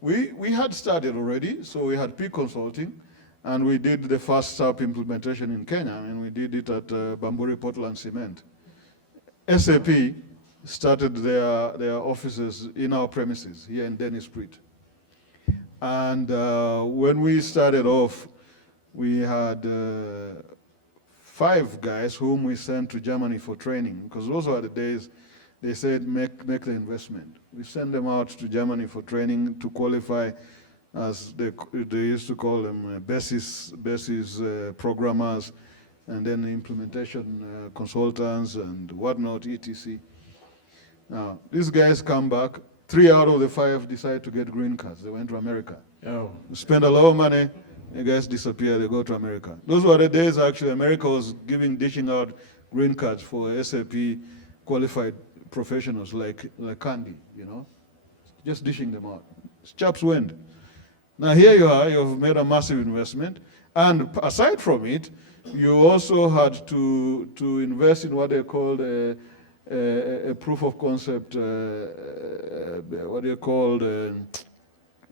We had started already, so we had peak consulting, and we did the first SAP implementation in Kenya, and we did it at Bamburi Portland Cement. SAP started their offices in our premises here in Dennis Street. And when we started off, we had 5 guys whom we sent to Germany for training, because those were the days they said make the investment. We sent them out to Germany for training to qualify, as they used to call them, basis programmers, and then implementation consultants and whatnot, etc. Now, these guys come back. 3 out of the 5 decide to get green cards. They went to America. Oh. Spend a lot of money. The guys disappear. They go to America. Those were the days actually America was dishing out green cards for SAP qualified professionals like candy, you know, just dishing them out. Chaps went. Now here you are. You've made a massive investment, and aside from it, you also had to invest in what they called a proof of concept, what do you call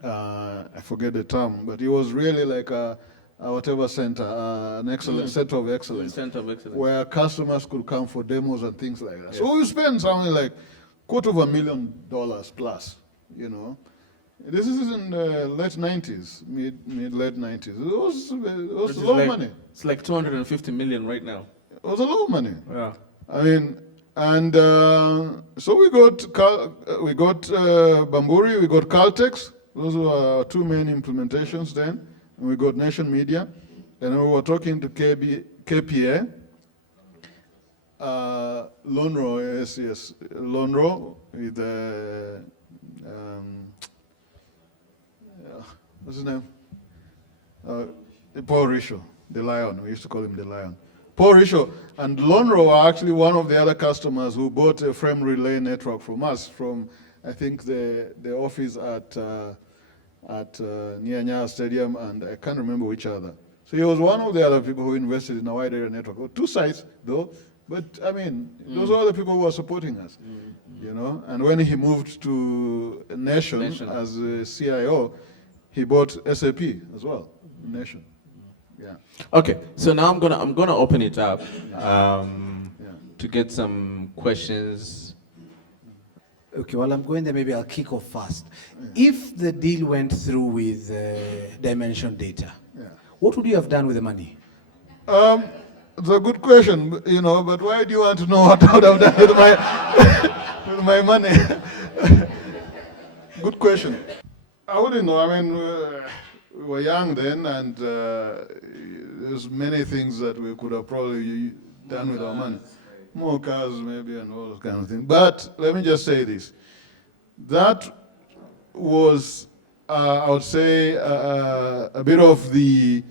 I forget the term, but it was really like a whatever center, an excellence, center of excellence, where customers could come for demos and things like that. Yeah. So we spend something like $250,000 plus, you know. This is in the late 90s, mid-late 90s. It was a lot of money. It's like 250 million right now. It was a lot of money. Yeah. I mean, and so we got Bamburi, we got Caltex. Those were our 2 main implementations then. And we got Nation Media. And we were talking to KPA. Lonro, yes. Lonro with what's his name? Paul Risho, the Lion. We used to call him the Lion. Paul Risho and Lonro are actually one of the other customers who bought a frame relay network from us, from I think the office at Nyanya Stadium, and I can't remember which other. So he was one of the other people who invested in a wide area network. 2 sites though, but I mean, those are the people who were supporting us, you know. And when he moved to Nation as a CIO, he bought SAP as well, Nation. Yeah. Okay, so now I'm gonna open it up to get some questions. Okay, while I'm going there, maybe I'll kick off first. If the deal went through with Dimension Data, what would you have done with the money? It's a good question, you know, but why do you want to know what I would have done with with my money? Good question. I wouldn't know. I mean, we were young then, and there's many things that we could have probably done with our money. More cars maybe and all those kind of things. But let me just say this. That was, I would say, a bit of the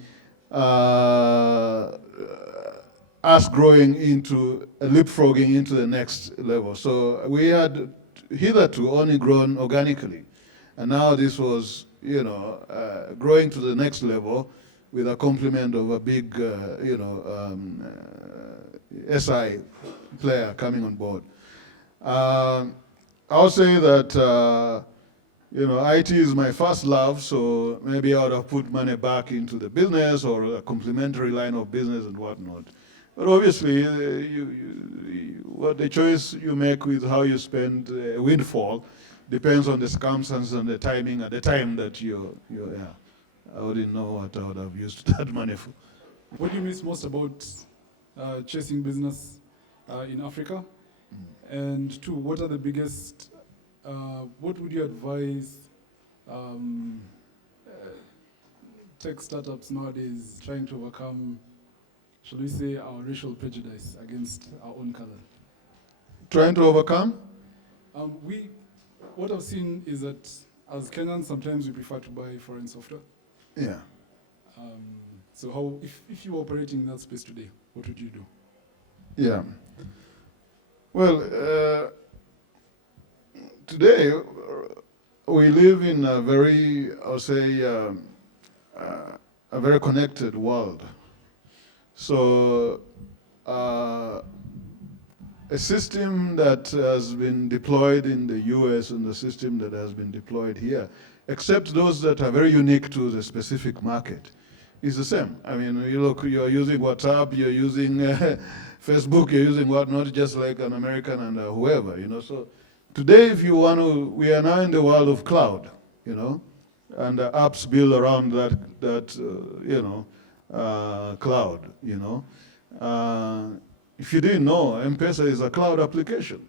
us growing into, leapfrogging into the next level. So we had hitherto only grown organically. And now this was, you know, growing to the next level with a complement of a big, SI player coming on board. I'll say that, IT is my first love, so maybe I would have put money back into the business or a complementary line of business and whatnot. But obviously, what the choice you make with how you spend a windfall depends on the circumstances and the timing at the time that you're I wouldn't know what I would have used that money for. What do you miss most about chasing business in Africa? And two, what are the biggest, what would you advise tech startups nowadays trying to overcome, shall we say, our racial prejudice against our own color? Trying to overcome? What I've seen is that as Kenyans, sometimes we prefer to buy foreign software. Yeah. So how, if you were operating in that space today, what would you do? Yeah. Well, today we live in a very, I'll say, a very connected world. So a system that has been deployed in the US and the system that has been deployed here, except those that are very unique to the specific market, is the same. I mean, you look, you're using WhatsApp, you're using Facebook, you're using whatnot, just like an American and whoever, So today, if you want to, we are now in the world of cloud, and the apps built around that cloud, if you didn't know, M-Pesa is a cloud application,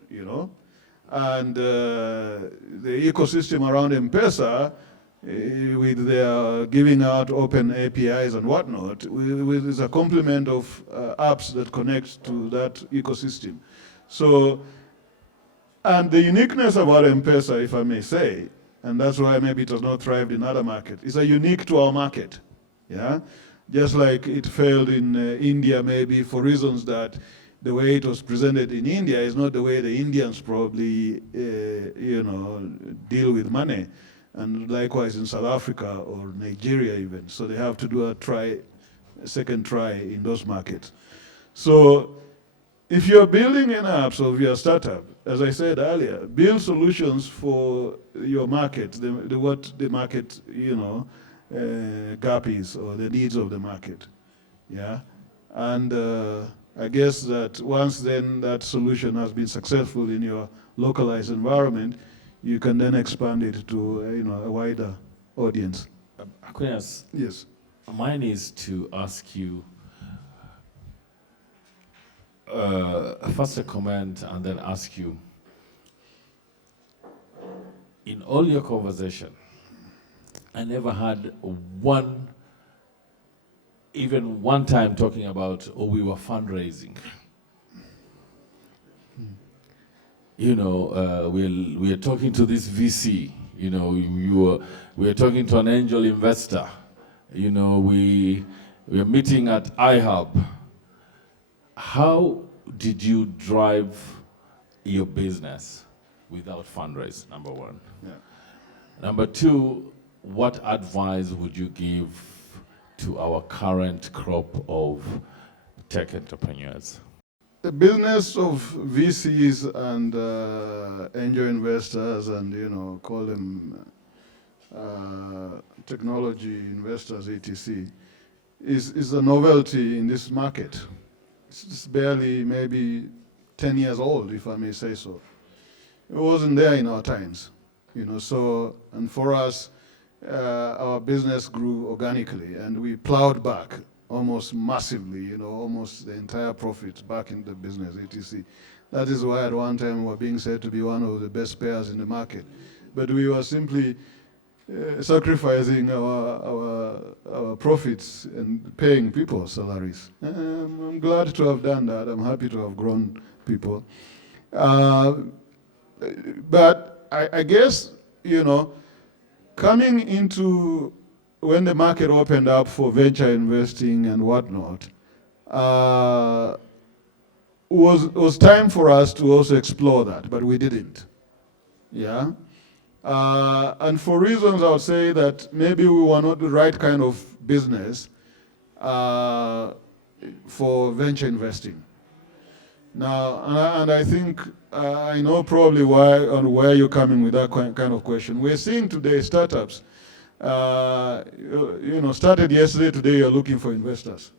and the ecosystem around M-Pesa, with their giving out open APIs and whatnot, is a complement of apps that connect to that ecosystem. So, and the uniqueness about M-Pesa, if I may say, and that's why maybe it has not thrived in other markets, is a unique to our market, Just like it failed in India maybe for reasons that the way it was presented in India is not the way the Indians probably, deal with money. And likewise in South Africa or Nigeria even. So they have to do a second try in those markets. So if you're building an app, so if you're a startup, as I said earlier, build solutions for your market, what the market, gap is or the needs of the market. And I guess that once then that solution has been successful in your localized environment, you can then expand it to a wider audience. Aquinas, Yes. mine is to ask you first a comment and then ask you, in all your conversation, I never had even one time talking about, we were fundraising. We are talking to this VC, we are talking to an angel investor, we are meeting at iHub. How did you drive your business without fundraise, number one? Yeah. Number two, what advice would you give to our current crop of tech entrepreneurs? The business of VCs and angel investors and, call them technology investors, etc., is a novelty in this market. It's barely maybe 10 years old, if I may say so. It wasn't there in our times, so, and for us, our business grew organically and we plowed back almost massively, almost the entire profit back in the business, etc. That is why at one time we were being said to be one of the best payers in the market. But we were simply sacrificing our profits and paying people salaries. I'm glad to have done that. I'm happy to have grown people. But I guess, coming into when the market opened up for venture investing and whatnot, was time for us to also explore that, but we didn't. And for reasons I would say that maybe we were not the right kind of business for venture investing. Now, and I think I know probably why and where you're coming with that kind of question. We're seeing today startups, started yesterday, today you're looking for investors.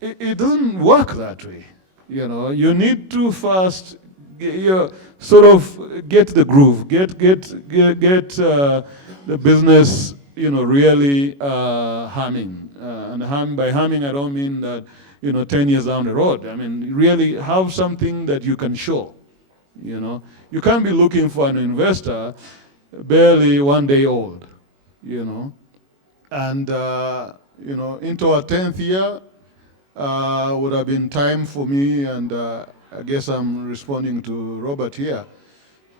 It doesn't work that way. You need to first sort of get the groove, get the business, really humming. And by humming, I don't mean that 10 years down the road. I mean, really have something that you can show. You can't be looking for an investor barely 1 day old. And into our 10th year would have been time for me, and I guess I'm responding to Robert here,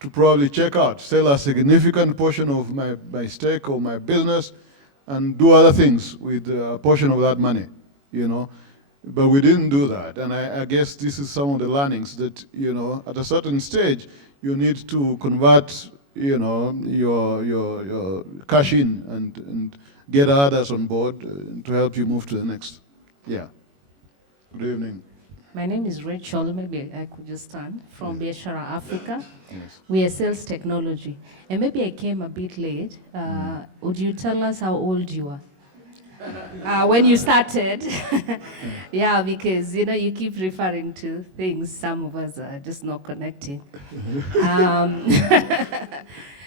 to probably check out, sell a significant portion of my stake or my business, and do other things with a portion of that money. But we didn't do that, and I guess this is some of the learnings that, at a certain stage, you need to convert, your cash in and get others on board to help you move to the next. Yeah. Good evening. My name is Rachel, maybe I could just stand, from Biashara Africa. Yes. We are sales technology. And maybe I came a bit late. Would you tell us how old you are? When you started. Yeah, because, you keep referring to things, some of us are just not connecting.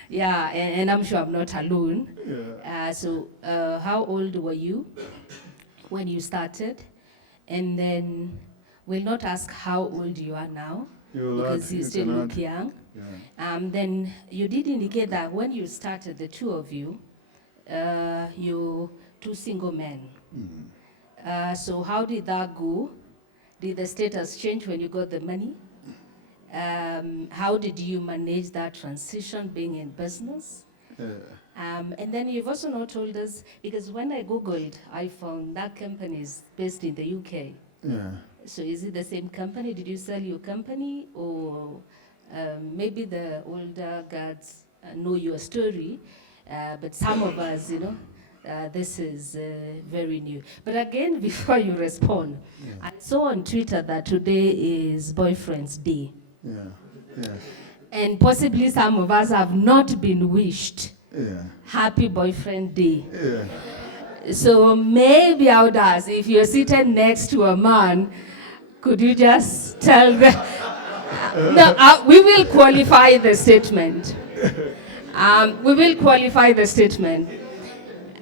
Yeah, and I'm sure I'm not alone. Yeah. So how old were you when you started? And then we'll not ask how old you are now, because you still look young. Yeah. Then you did indicate that when you started, the two of you, you two single men. Mm-hmm. So how did that go? Did the status change when you got the money? How did you manage that transition being in business? And then you've also not told us, because when I Googled, I found that company is based in the UK. Yeah. So is it the same company? Did you sell your company? Or maybe the older guards know your story, but some of us, this is very new. But again, before you respond, I saw on Twitter that today is Boyfriend's Day. Yeah. Yeah. And possibly some of us have not been wished Yeah. Happy Boyfriend Day. Yeah. So maybe I would ask, if you're seated next to a man, could you just tell them? No, we will qualify the statement. We will qualify the statement.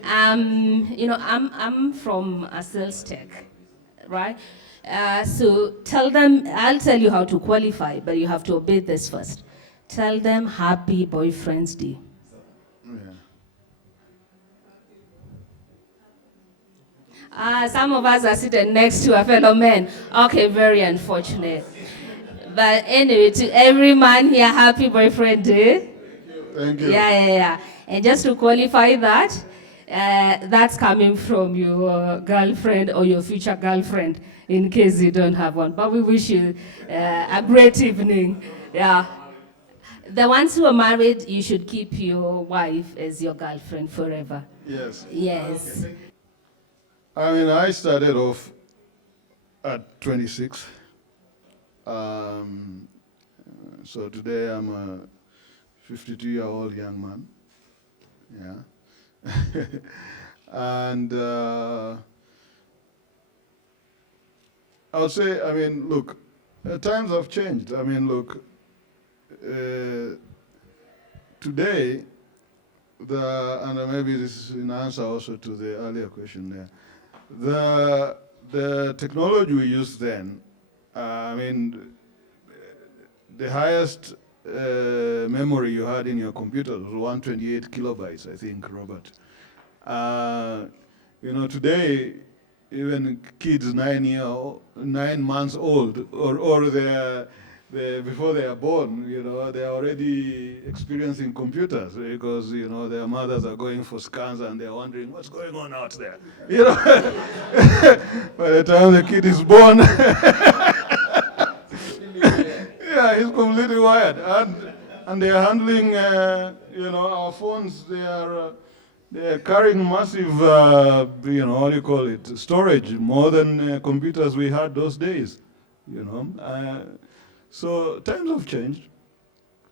I'm from a sales tech, right? So tell them, I'll tell you how to qualify, but you have to obey this first. Tell them Happy Boyfriend's Day. Some of us are sitting next to a fellow man. Okay, very unfortunate. But anyway, to every man here, Happy Boyfriend Day. Thank you. Yeah. And just to qualify that, that's coming from your girlfriend or your future girlfriend, in case you don't have one. But we wish you a great evening. Yeah. The ones who are married, you should keep your wife as your girlfriend forever. Yes. Yes. I mean, I started off at 26. So today I'm a 52-year-old young man. Yeah. And I would say, I mean, look, times have changed. I mean, look, today, and maybe this is in answer also to the earlier question there, the technology we used then, I mean, the highest memory you had in your computer was 128 kilobytes, I think, Robert. Today, even kids 9 months old, or before they are born, they are already experiencing computers because, their mothers are going for scans and they're wondering what's going on out there. By the time the kid is born, yeah, he's completely wired. And they are handling, our phones, they are They're carrying massive, what do you call it, storage, more than computers we had those days, you know. So times have changed.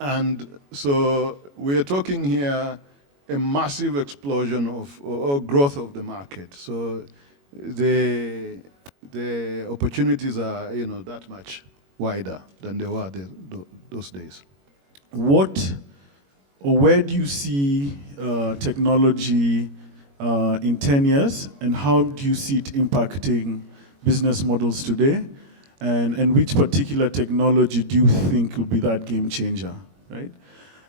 And so we're talking here a massive explosion of or growth of the market. So the opportunities are, that much wider than they were those days. What or where do you see technology in 10 years, and how do you see it impacting business models today? And which particular technology do you think will be that game changer, right?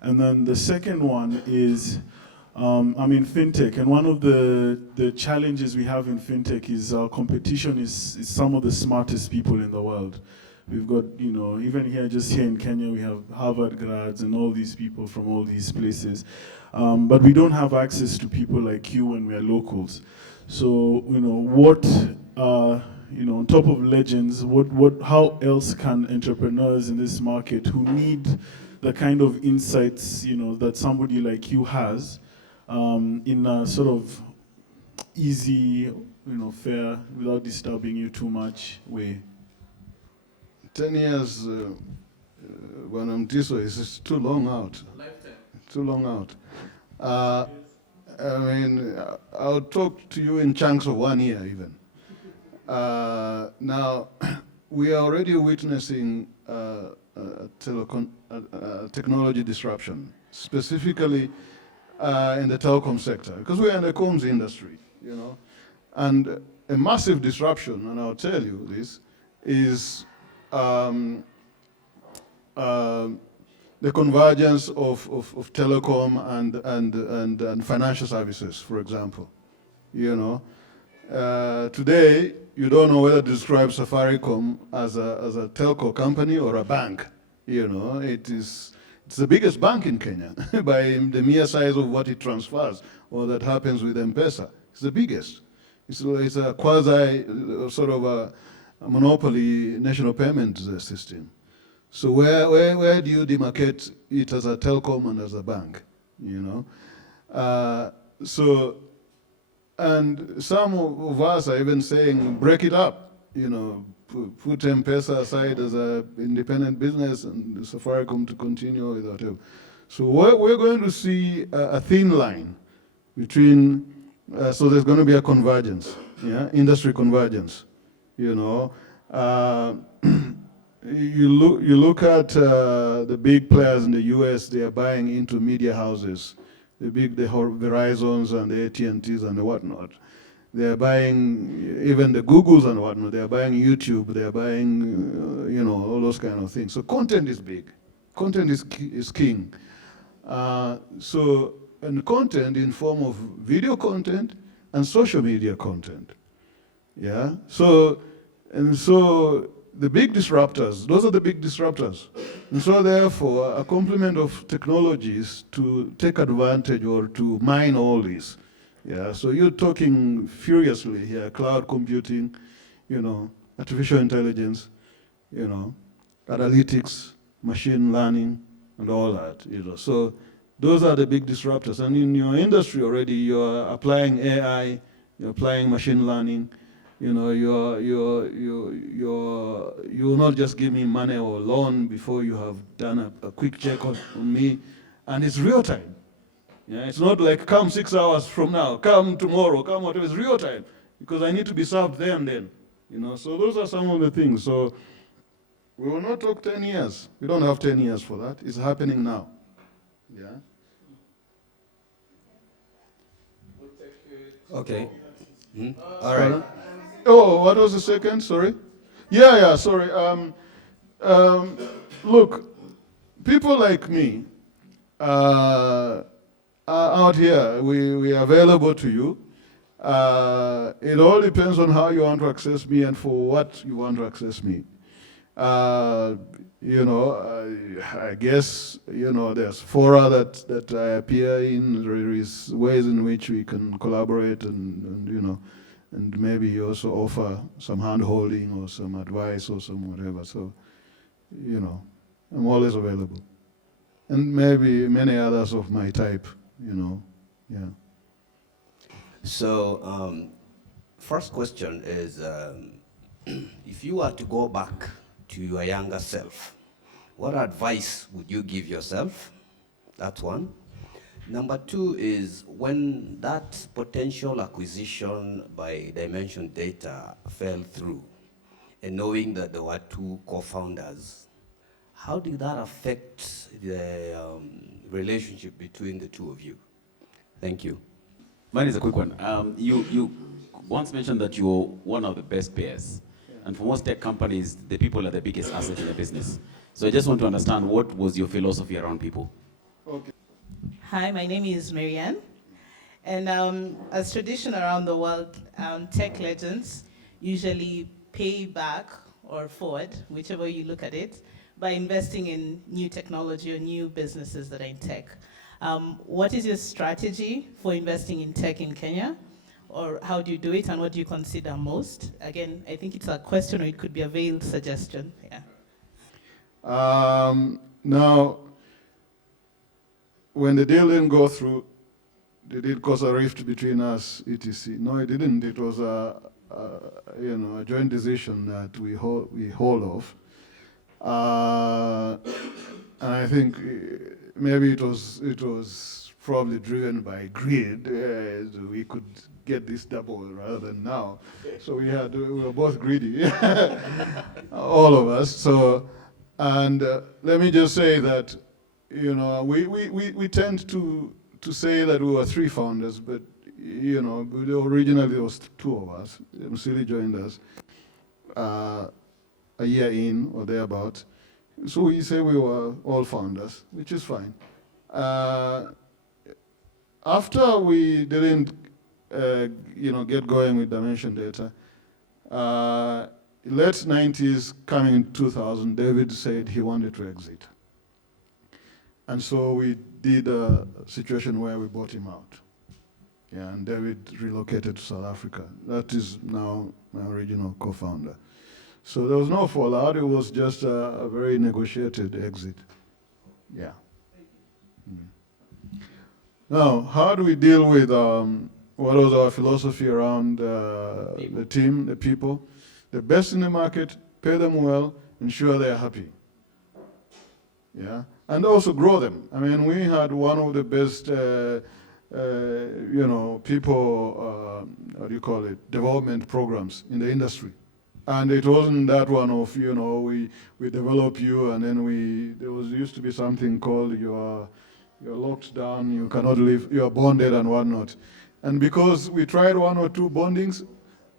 And then the second one is, I'm in fintech, and one of the challenges we have in fintech is our competition is some of the smartest people in the world. We've got, even just here in Kenya, we have Harvard grads and all these people from all these places. But we don't have access to people like you when we are locals. So, what, on top of legends, how else can entrepreneurs in this market who need the kind of insights, that somebody like you has, in a sort of easy, fair, without disturbing you too much way? 10 years, when I'm Tiso, is too long out. Lifetime. Too long out. I'll talk to you in chunks of 1 year even. Now, we are already witnessing technology disruption, specifically in the telecom sector, because we are in the comms industry, and a massive disruption, and I'll tell you this, is the convergence of telecom and financial services, for example. Today, you don't know whether to describe Safaricom as a telco company or a bank. It's the biggest bank in Kenya by the mere size of what it transfers or that happens with M-Pesa. It's the biggest. It's a quasi sort of a monopoly national payment system. So where do you demarcate it as a telecom and as a bank? And some of us are even saying break it up. Put M-Pesa aside as an independent business and Safaricom to continue with whatever. So we're going to see a thin line between. So there's going to be a convergence, industry convergence. You look at the big players in the US, they are buying into media houses, the Verizons and the AT&Ts and the whatnot. They are buying even the Googles and whatnot. They are buying YouTube. They are buying, all those kind of things. So content is big. Content is king. And content in form of video content and social media content. Yeah. So the big disruptors, those are the big disruptors. And so therefore, a complement of technologies to take advantage or to mine all this. Yeah, so you're talking furiously here, cloud computing, artificial intelligence, analytics, machine learning, and all that, So those are the big disruptors. And in your industry already, you're applying AI, you're applying machine learning, you will not just give me money or loan before you have done a quick check on me, and it's real time. Yeah, it's not like come 6 hours from now, come tomorrow, come whatever. It's real time because I need to be served there and then. So those are some of the things. So we will not talk 10 years. We don't have 10 years for that. It's happening now. Yeah. Okay. All right. Oh, what was the second? Sorry. Yeah. Sorry. Look, people like me are out here. We are available to you. It all depends on how you want to access me and for what you want to access me. I guess, there's fora that I appear in. There is ways in which we can collaborate and maybe also offer some hand-holding or some advice or some whatever. So, I'm always available. And maybe many others of my type, yeah. So, first question is, if you were to go back to your younger self, what advice would you give yourself? That's one. Number two is, when that potential acquisition by Dimension Data fell through, and knowing that there were two co-founders, how did that affect the relationship between the two of you? Thank you. Mine is a quick one. You once mentioned that you're one of the best payers. And for most tech companies, the people are the biggest asset in the business. So I just want to understand, what was your philosophy around people? Hi, my name is Marianne. And as tradition around the world, tech legends usually pay back or forward, whichever you look at it, by investing in new technology or new businesses that are in tech. What is your strategy for investing in tech in Kenya? Or how do you do it, and what do you consider most? Again, I think it's a question, or it could be a veiled suggestion. Yeah. Now, when the deal didn't go through, did it cause a rift between us, etc.? No, it didn't. It was a joint decision that we hold off. And I think maybe it was probably driven by greed. So we could get this double rather than now. So we were both greedy, all of us. So, and let me just say that, we tend to say that we were three founders, but originally there was two of us. Musili joined us a year in or thereabout. So we say we were all founders, which is fine. After we didn't, get going with Dimension Data, late 90s, coming in 2000, David said he wanted to exit. And so we did a situation where we bought him out. Yeah, and David relocated to South Africa. That is now my original co-founder. So there was no fallout, it was just a very negotiated exit. Yeah. Now, how do we deal with, what was our philosophy around the team, the people? The best in the market, pay them well, ensure they're happy. Yeah, and also grow them. I mean, we had one of the best, people, development programs in the industry. And it wasn't that one of, we develop you and then there used to be something called you're locked down, you cannot leave, you're bonded and whatnot. And because we tried one or two bondings,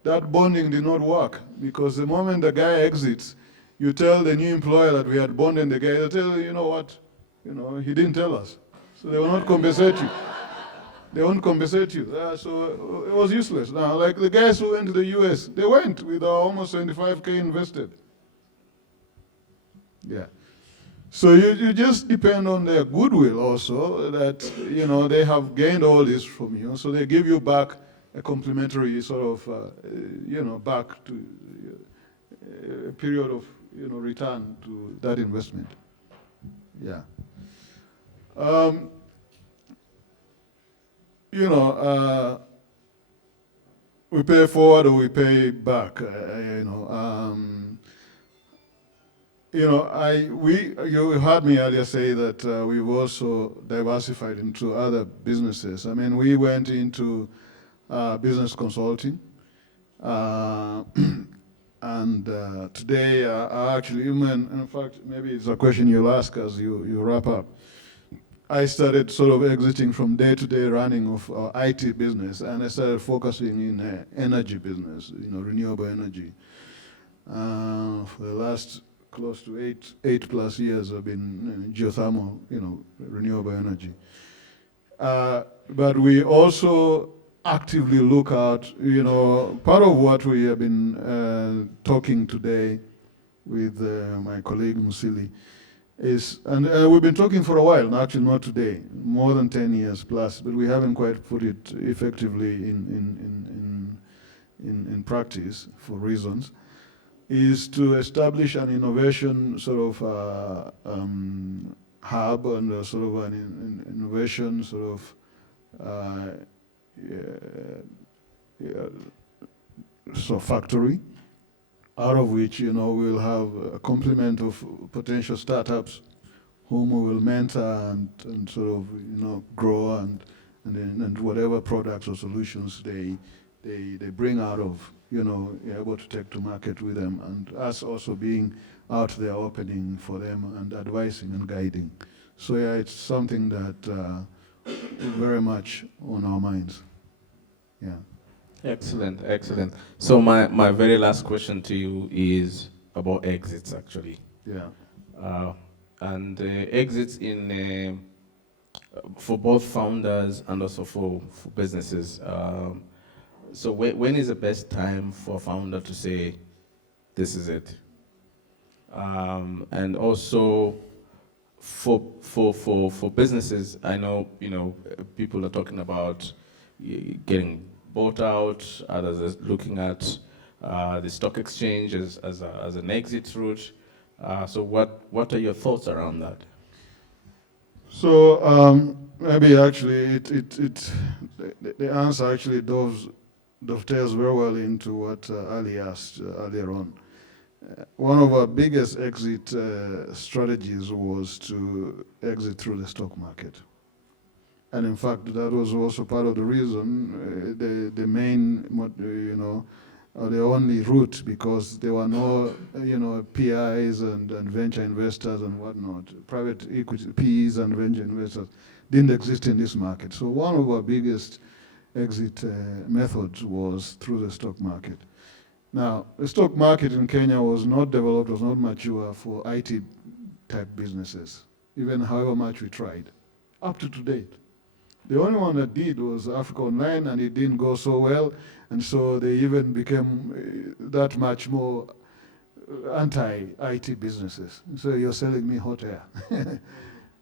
that bonding did not work. Because the moment the guy exits, you tell the new employer that we had bonded the guy, they'll tell you, you know what, he didn't tell us. So they will not compensate you. They won't compensate you. So it was useless. Now, like the guys who went to the US, they went with almost 25K invested. Yeah. So you just depend on their goodwill also, that, they have gained all this from you. So they give you back a complimentary sort of, back to a period of, return to that investment. Yeah. We pay forward or we pay back, you heard me earlier say that we've also diversified into other businesses. I mean, we went into business consulting, and today, actually, in fact, maybe it's a question you'll ask as you wrap up. I started sort of exiting from day-to-day running of our IT business, and I started focusing in energy business, renewable energy. For the last close to eight plus years, I've been in geothermal, renewable energy. But we also actively look at, part of what we have been talking today with my colleague Musili is, and we've been talking for a while, actually not today, more than 10 years plus, but we haven't quite put it effectively in practice for reasons, is to establish an innovation sort of hub and sort of an innovation sort of so factory, out of which, we'll have a complement of potential startups whom we will mentor and sort of, grow and whatever products or solutions they bring out of, you're able to take to market with them, and us also being out there opening for them and advising and guiding. So yeah, it's something that is very much on our minds. Yeah. Excellent, excellent. So my very last question to you is about exits, actually. Yeah. And exits for both founders and also for businesses. So when is the best time for a founder to say, this is it? And also for businesses, I know, people are talking about getting bought out, others are looking at the stock exchange as an exit route. So what are your thoughts around that? So maybe actually the answer actually dovetails very well into what Ali asked earlier on. One of our biggest exit strategies was to exit through the stock market. And in fact, that was also part of the reason, the main, the only route, because there were no, PIs and venture investors and whatnot. Private equity, PEs and venture investors didn't exist in this market. So one of our biggest exit methods was through the stock market. Now, the stock market in Kenya was not developed, was not mature for IT type businesses, even however much we tried, up to date. The only one that did was Africa Online, and it didn't go so well, and so they even became that much more anti-IT businesses. So you're selling me hot air.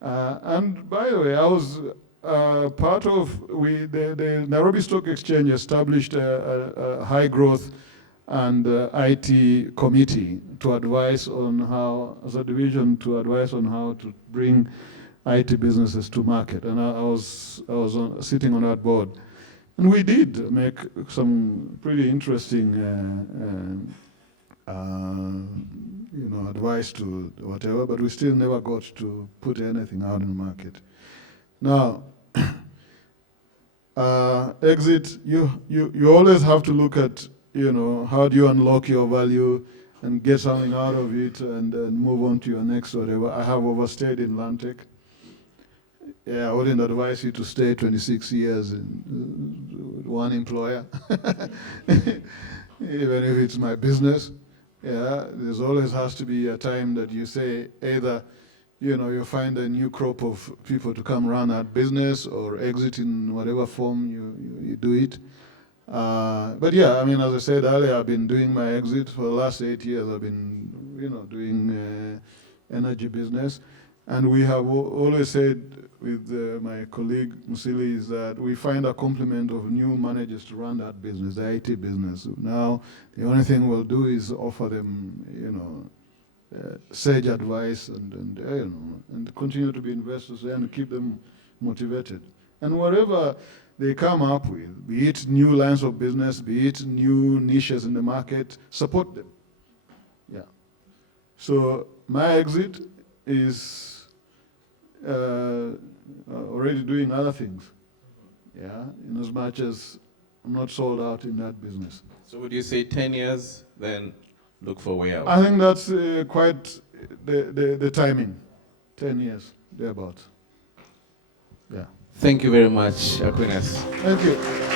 And by the way, I was part of, the Nairobi Stock Exchange established a high growth and IT committee to advise on how, as a division, to advise on how to bring IT businesses to market. And I was sitting on that board. And we did make some pretty interesting advice to whatever, but we still never got to put anything out in the market. Now, exit, you always have to look at, how do you unlock your value and get something out of it and move on to your next whatever. I have overstayed in Lantech. Yeah, I wouldn't advise you to stay 26 years in one employer, even if it's my business. Yeah, there's always has to be a time that you say either, you find a new crop of people to come run that business or exit in whatever form you do it. But yeah, I mean, as I said earlier, I've been doing my exit for the last 8 years. I've been, doing energy business. And we have always said with my colleague Musili is that we find a complement of new managers to run that business, the IT business. Now, the only thing we'll do is offer them, sage advice and continue to be investors and keep them motivated. And whatever they come up with, be it new lines of business, be it new niches in the market, support them. Yeah. So my exit is already doing other things. Yeah, in as much as I'm not sold out in that business. So would you say 10 years, then look for a way out? I think that's quite the timing. 10 years, thereabouts. Yeah. Thank you very much, Aquinas. Thank you.